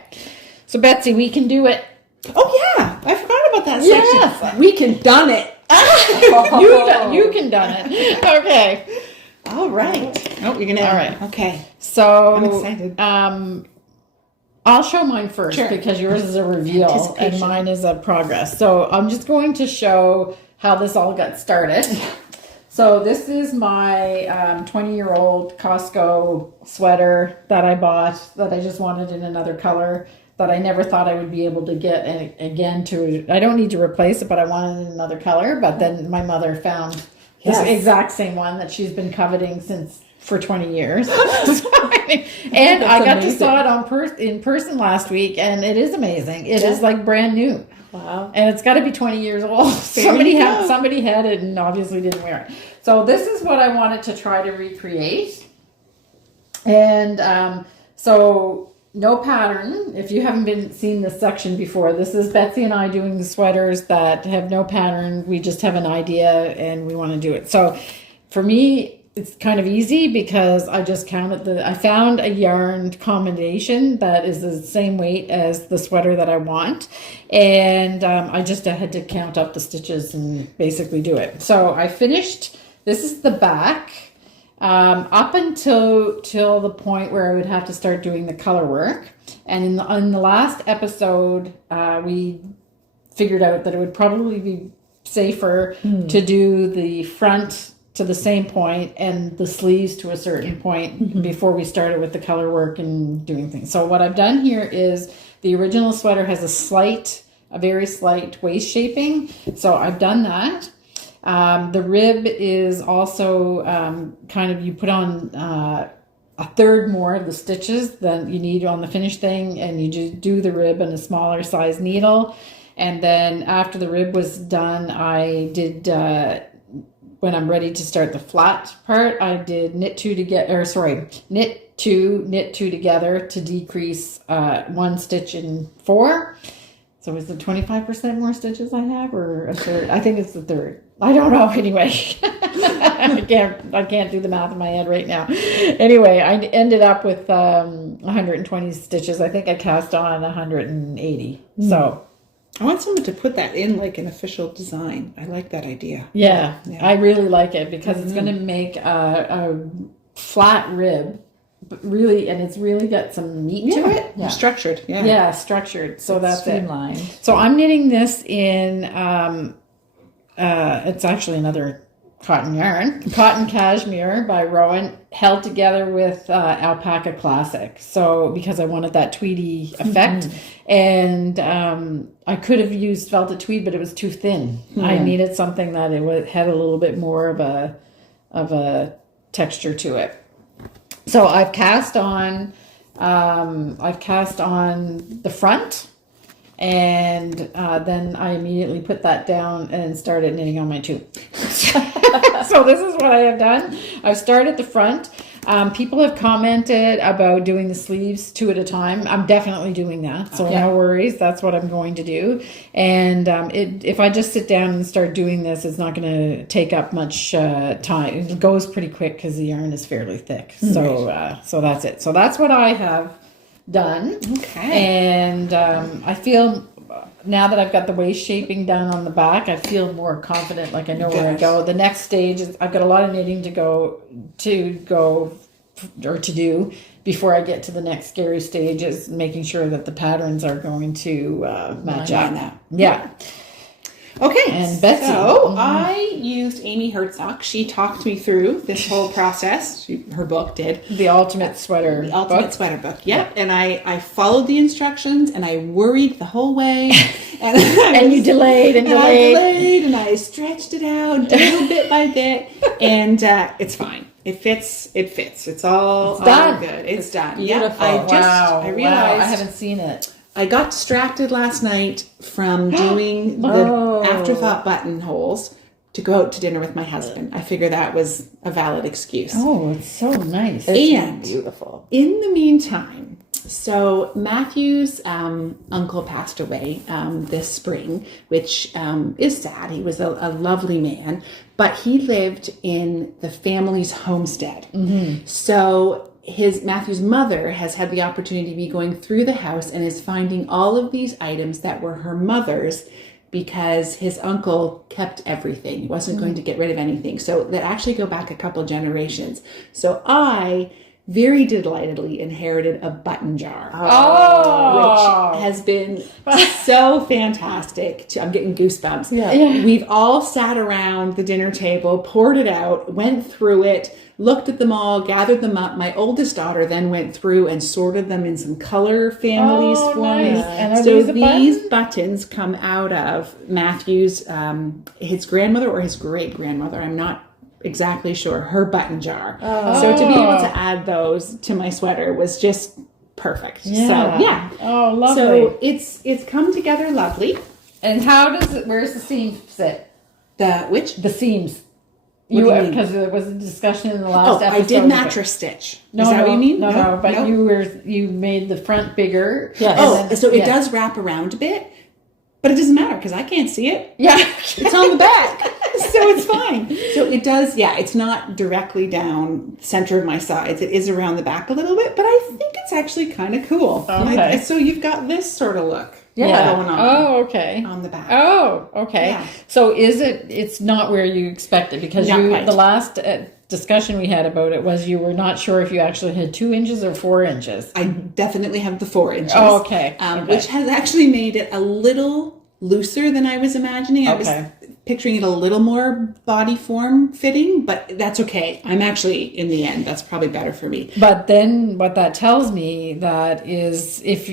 So Betsy, we can do it. Oh, yeah. I forgot about that Yes. section. We can done it. You can done it. Okay. All right. Oh, you're gonna. All right. Okay. So I'm excited. I'll show mine first because yours is a reveal and mine is a progress. So I'm just going to show how this all got started. So this is my 20-year-old Costco sweater that I bought that I just wanted in another color that I never thought I would be able to get. And again, I don't need to replace it, but I wanted it in another color. But then my mother found this exact same one that she's been coveting for 20 years. And I got to saw it in person last week, and it is amazing. It is like brand new. Wow. And it's got to be 20 years old. Somebody had it and obviously didn't wear it. So this is what I wanted to try to recreate. And so no pattern. If you haven't seen this section before, this is Betsy and I doing the sweaters that have no pattern. We just have an idea and we want to do it. So for me, it's kind of easy because I just counted I found a yarn combination that is the same weight as the sweater that I want. And I just had to count up the stitches and basically do it. So I finished, this is the back, up until the point where I would have to start doing the color work. And in the last episode, we figured out that it would probably be safer to do the front to the same point and the sleeves to a certain point before we started with the color work and doing things. So what I've done here is the original sweater has a very slight waist shaping. So I've done that. The rib is also kind of, you put on a third more of the stitches than you need on the finished thing, and you just do the rib in a smaller size needle. And then after the rib was done, I did when I'm ready to start the flat part, I did knit two together to decrease 1 stitch in 4. So is it 25% more stitches I have, or a third? I think it's the third. I don't know. Anyway, I can't do the math in my head right now. Anyway, I ended up with 120 stitches. I think I cast on 180. So. I want someone to put that in like an official design. I like that idea. Yeah. I really like it because it's going to make a flat rib, but really, and it's really got some meat to it. Yeah. Structured. Yeah, structured. So that's streamlined. So I'm knitting this in, it's actually another cotton yarn, Cotton Cashmere by Rowan, held together with Alpaca Classic. So because I wanted that tweedy effect, and I could have used Velvet Tweed, but it was too thin. I needed something that had a little bit more of a texture to it. So I've cast on the front. And then I immediately put that down and started knitting on my tube. So this is what I have done. I've started the front. People have commented about doing the sleeves 2 at a time. I'm definitely doing that. So no worries. That's what I'm going to do. And if I just sit down and start doing this, it's not going to take up much time. It goes pretty quick because the yarn is fairly thick. So so that's it. So that's what I have done. Okay. And I feel now that I've got the waist shaping done on the back, I feel more confident, like I know where I go. The next stage is I've got a lot of knitting to do before I get to the next scary stage, is making sure that the patterns are going to match up. Yeah. Okay, and Betsy. So I used Amy Herzog. She talked me through this whole process. Her book did. The Ultimate Sweater book. The Ultimate Sweater book, yeah. And I followed the instructions, and I worried the whole way. And you delayed and delayed. And I stretched it out little bit by bit. And it's fine. It fits. It's all done. Good. It's done. Beautiful. Yeah, I realized. I haven't seen it. I got distracted last night from doing the afterthought buttonholes to go out to dinner with my husband. I figured that was a valid excuse. Oh, it's so nice. And beautiful. In the meantime, so Matthew's uncle passed away this spring, which is sad. He was a lovely man, but he lived in the family's homestead. So Matthew's mother has had the opportunity to be going through the house and is finding all of these items that were her mother's because his uncle kept everything. He wasn't going to get rid of anything. So that actually go back a couple generations. So I very delightedly inherited a button jar, which has been so fantastic. I'm getting goosebumps. Yeah. We've all sat around the dinner table, poured it out, went through it, looked at them all, gathered them up. My oldest daughter then went through and sorted them in some color families for me. And So these buttons come out of Matthew's, his grandmother or his great grandmother. I'm not exactly sure. Her button jar. So to be able to add those to my sweater was just perfect. Yeah. So yeah. Oh, lovely. So it's come together lovely. And how does it? Where's the seam sit? The seams. What do you mean? Because there was a discussion in the last episode. I did mattress stitch. Is that what you mean? No. But you made the front bigger. Yeah. It does wrap around a bit, but it doesn't matter because I can't see it. Yeah. It's on the back, so it's fine. So it does. Yeah, it's not directly down center of my sides. It is around the back a little bit, but I think it's actually kind of cool. Okay. So you've got this sort of look. Going on. Oh, okay. On the back. Oh, okay. Yeah. So it's not where you expected because Not quite. the last discussion we had about it was you were not sure if you actually had 2 inches or 4 inches. I definitely have the 4 inches. Oh, okay. Which has actually made it a little looser than I was imagining. I was picturing it a little more body form fitting, but that's okay. I'm actually, in the end, that's probably better for me. But then what that tells me that is if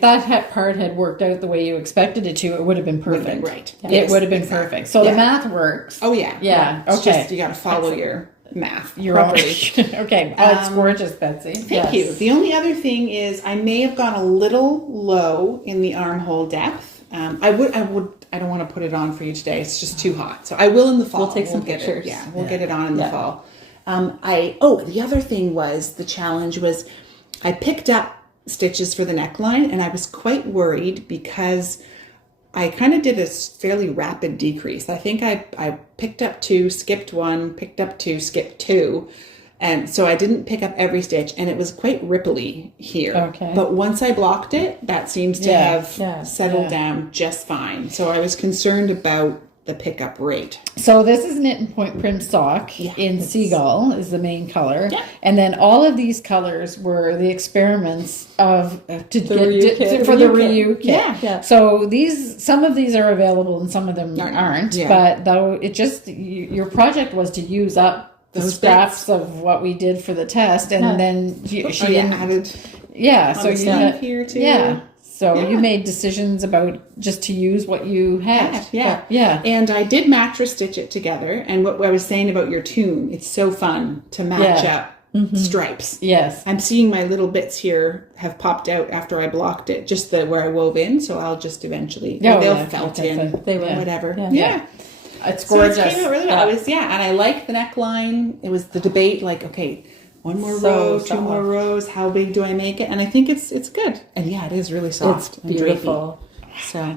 that part had worked out the way you expected it to, it would have been perfect. Would have been right. It Yes, would have been exactly. perfect. So the math works. Oh yeah. Yeah. It's Okay. just, you got to follow your math You're properly. okay. It's gorgeous, Betsy. Thank you. The only other thing is I may have gone a little low in the armhole depth. I don't want to put it on for you today. It's just too hot. So I will in the fall. We'll take some pictures. We'll get it on in the fall. The other thing was the challenge was I picked up stitches for the neckline and I was quite worried because I kind of did a fairly rapid decrease. I think I picked up 2, skipped 1, picked up 2, skipped 2. And so I didn't pick up every stitch and it was quite ripply here. Okay. But once I blocked it, that seems to have settled down just fine. So I was concerned about the pickup rate. So this is knit and point prim sock in Seagull is the main color. Yeah. And then all of these colors were the experiments of for the Rioux kit. Yeah. So some of these are available and some of them aren't. Yeah. But though it just your project was to use up the scraps of what we did for the test, and then she added. Yeah, so you had here too. Yeah, so you made decisions about just to use what you had. Yeah. And I did mattress stitch it together. And what I was saying about your tune, it's so fun to match up stripes. Yes, I'm seeing my little bits here have popped out after I blocked it, just where I wove in. So I'll just eventually they'll felt in. They will. Whatever. Yeah. It's gorgeous. So it came out really well. It was, and I like the neckline. It was the debate, like, okay, one more row, 2 more rows. How big do I make it? And I think it's good. And it is really soft. It's beautiful. So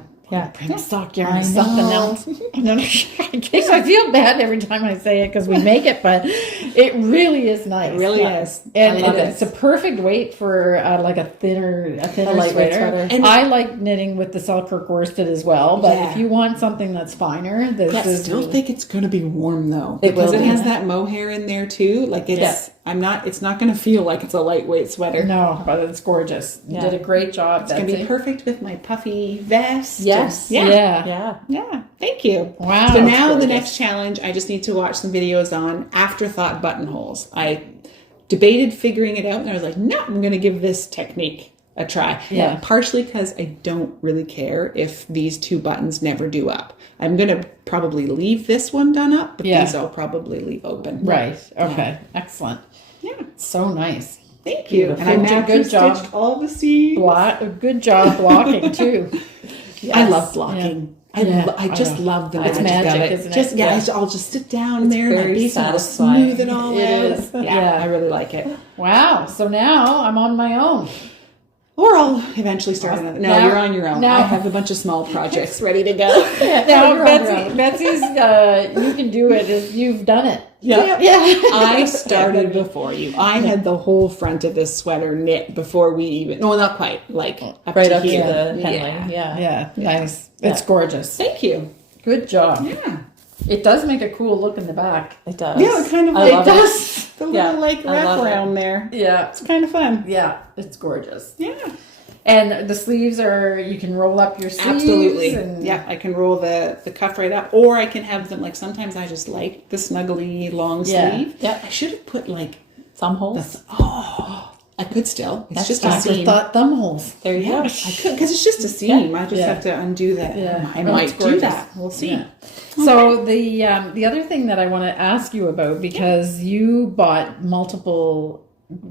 prim sock yarn is something else. I feel bad every time I say it because we make it, but it really is nice. It really is. And I love it's a perfect weight for like a thinner lightweight sweater. And I like knitting with the Selkirk worsted as well, but if you want something that's finer, I still think it's going to be warm though. It because will it be. has that mohair in there too. Like it's it's not going to feel like it's a lightweight sweater. No, but it's gorgeous. You did a great job, It's going to be perfect with my puffy vest. Yes. Yeah. Thank you. Wow. So now the next challenge, I just need to watch some videos on afterthought buttonholes. I debated figuring it out and I was like, no, I'm going to give this technique a try. Yeah. Partially because I don't really care if these 2 buttons never do up. I'm going to probably leave this one done up, but these I'll probably leave open. Right. Okay. Excellent. Yeah. So nice. Thank you. And I mattress stitched all the seams. Good job blocking too. Yes. I love blocking. I just love the It's magic, isn't it? I'll just sit down there and my base and I'll satisfying. smooth it all It out. is. Yeah, I really like it. Wow. So now I'm on my own. Or I'll eventually start another. No, Now- you're on your own. now- I have a bunch of small projects ready to go. Now, Betsy's You Can Do It is you've done it. Yeah. I Yeah. started before you. I had the whole front of this sweater knit before we even. No, not quite. Like up Right to up to here. the hemline. Yeah. Yeah, nice. It's gorgeous. Thank you. Good job. Yeah. It does make a cool look in the back. It does. Yeah, it kind of I like love does. The little Yeah, like I love wraparound there. Yeah. It's kind of fun. Yeah, it's gorgeous. Yeah. And the sleeves are, you can roll up your sleeves. Absolutely. And, Yeah, I can roll the cuff right up, or I can have them like sometimes I just like the snuggly long Yeah. sleeve. Yeah. I should have put like Thumb holes. I could still. It's That's just a Doctor seam. thought thumb holes. There you Yeah, go. I could because it's just a seam. I just Yeah. have to undo that. Yeah. I Oh, might it's do gorgeous. that. We'll see. Yeah. So the other thing that I want to ask you about, because you bought multiple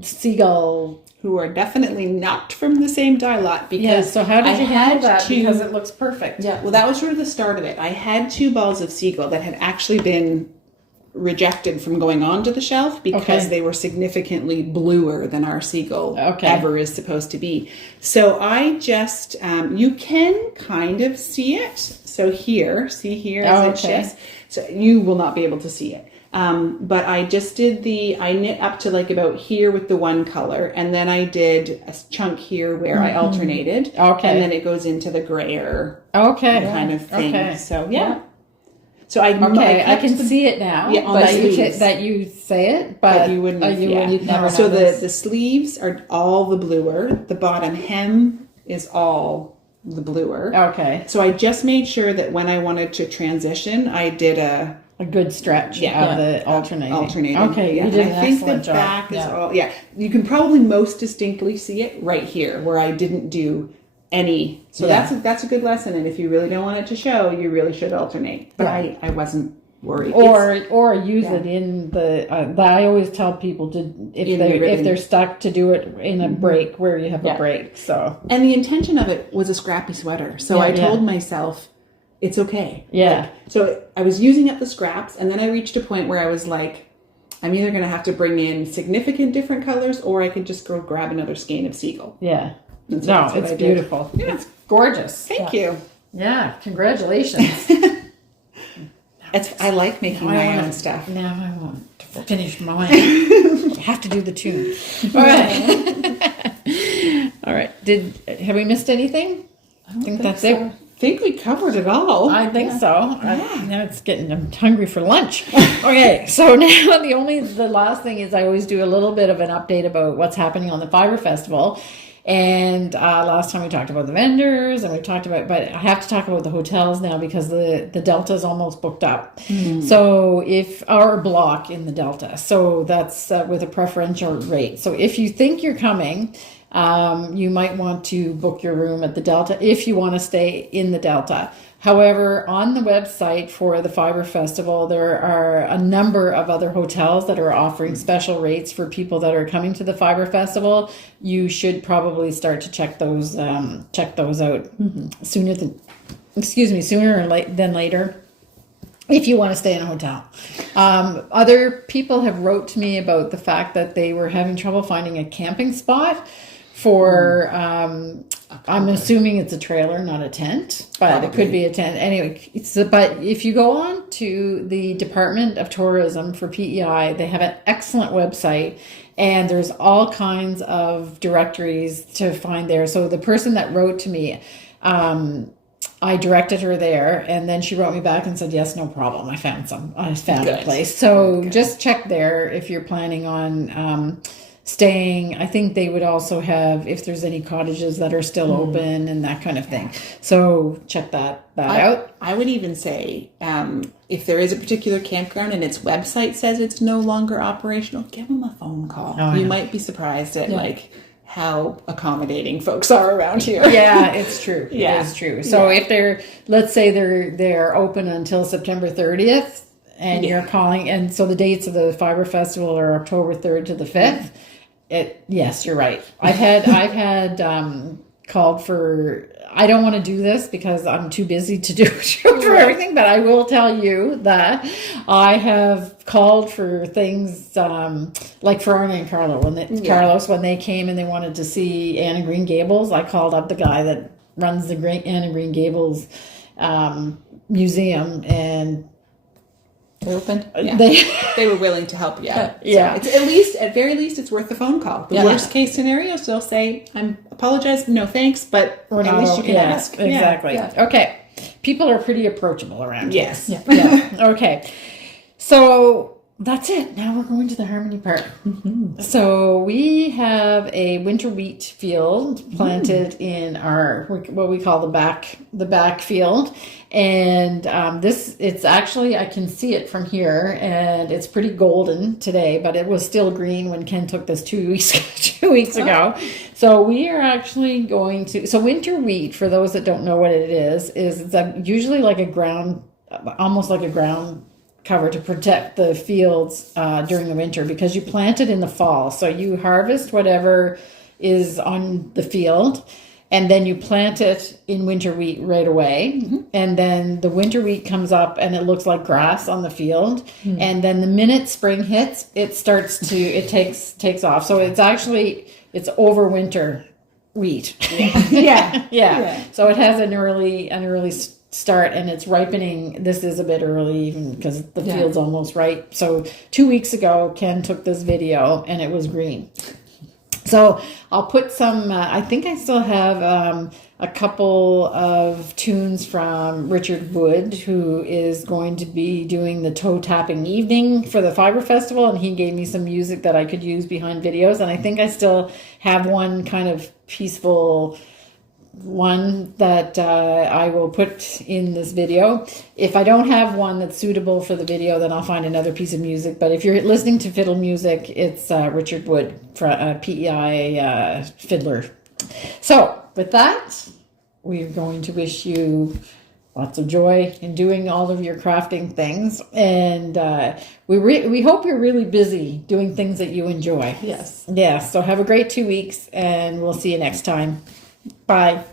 seagull. Who are definitely not from the same dye lot because So how did I you handle had that? to- Because it looks perfect. Yeah, well, that was sort of the start of it. I had 2 balls of seagull that had actually been rejected from going onto the shelf because Okay. they were significantly bluer than our seagull Okay. ever is supposed to be. So I just, you can kind of see it. So see here as it Okay. shifts. So you will not be able to see it. But I just did I knit up to like about here with the one color, and then I did a chunk here where I alternated. Okay. And then it goes into the grayer Okay. kind of thing. Okay. So yeah. So I Okay, I kept can the- see it now. Yeah, on but the you sleeves. that you say it, but you wouldn't. you Yeah. would never So notice. the sleeves are all the bluer. The bottom hem is all the bluer. Okay, So I just made sure that when I wanted to transition, I did a good stretch of the alternating. Okay, Yeah. you did And an I think excellent the job. back is Yeah. all. Yeah, you can probably most distinctly see it right here where I didn't do any. So Yeah. that's a good lesson. And if you really don't want it to show, you really should alternate. But Right. I wasn't worried. Or use it in the. I always tell people to In the ribbon. if they're stuck to do it in a break where you have a Yeah. break. So And the intention of it was a scrappy sweater. So Yeah, I yeah. told myself, it's okay. Yeah. So I was using up the scraps, and then I reached a point where I was like, I'm either going to have to bring in significant different colors, or I could just go grab another skein of seagull. yeah, And so no, that's what it's I did. beautiful. Yeah. It's gorgeous. Thank you. Yeah, congratulations. I like making I my wanna- own stuff. Now I want to finish mine. I have to do the tune. All right. All right. Have we missed anything? I think that's it. I think we covered it all. I think so. Now I'm hungry for lunch. Okay, so now the last thing is I always do a little bit of an update about what's happening on the Fibre Festival. And last time we talked about the vendors, and we talked about, but I have to talk about the hotels now because the Delta is almost booked up. So if our block in the Delta, so that's with a preferential rate. So if you think you're coming, you might want to book your room at the Delta if you want to stay in the Delta. However, on the website for the Fibre Festival, there are a number of other hotels that are offering special rates for people that are coming to the Fibre Festival. You should probably start to check those out sooner than later, if you want to stay in a hotel. Other people have wrote to me about the fact that they were having trouble finding a camping spot for, I'm assuming it's a trailer, not a tent, but it could be a tent. Anyway, but if you go on to the Department of Tourism for PEI, they have an excellent website, and there's all kinds of directories to find there. So the person that wrote to me, I directed her there, and then she wrote me back and said, yes, no problem. I found a place. So just check there if you're planning on staying. I think they would also have, if there's any cottages that are still open and that kind of thing. So check that out. I would even say, if there is a particular campground and its website says it's no longer operational, give them a phone call. You might be surprised at how accommodating folks are around here. Yeah, it's true. Yeah. It is true. So if let's say they're open until September 30th, and you're calling, and so the dates of the Fibre Festival are October 3rd to the 5th. Yes, you're right. I've had called for, I don't want to do this because I'm too busy to do for everything, but I will tell you that I have called for things like for Arne and Carlos, when they came and they wanted to see Anne of Green Gables, I called up the guy that runs the Anne of Green Gables museum, and they opened. Yeah. They were willing to help you out. Yeah. So it's at very least, it's worth the phone call. The worst case scenario, so they'll say, "I apologize, no thanks," but at least you can ask. Exactly. Yeah. Okay. People are pretty approachable around here. Yes. Yeah. Okay. So that's it. Now we're going to the harmony part. Mm-hmm. So we have a winter wheat field planted in our, what we call the back field. And it's actually, I can see it from here, and it's pretty golden today, but it was still green when Ken took this 2 weeks ago. So we are actually going to, so winter wheat, for those that don't know what it is it's usually like a ground, almost like a ground cover to protect the fields during the winter, because you plant it in the fall. So you harvest whatever is on the field, and then you plant it in winter wheat right away. Mm-hmm. And then the winter wheat comes up and it looks like grass on the field. Mm-hmm. And then the minute spring hits, it takes off. So it's overwinter wheat. Yeah. Yeah. So it has an early start, and it's ripening. This is a bit early even because the field's almost ripe. So 2 weeks ago, Ken took this video and it was green. So I'll put some, I think I still have a couple of tunes from Richard Wood, who is going to be doing the toe tapping evening for the Fibre Festival. And he gave me some music that I could use behind videos. And I think I still have one kind of peaceful one that I will put in this video. If I don't have one that's suitable for the video, then I'll find another piece of music. But if you're listening to fiddle music, it's Richard Wood, PEI fiddler. So with that, we're going to wish you lots of joy in doing all of your crafting things, and we hope you're really busy doing things that you enjoy. Yes. Yeah. So have a great 2 weeks, and we'll see you next time. Bye.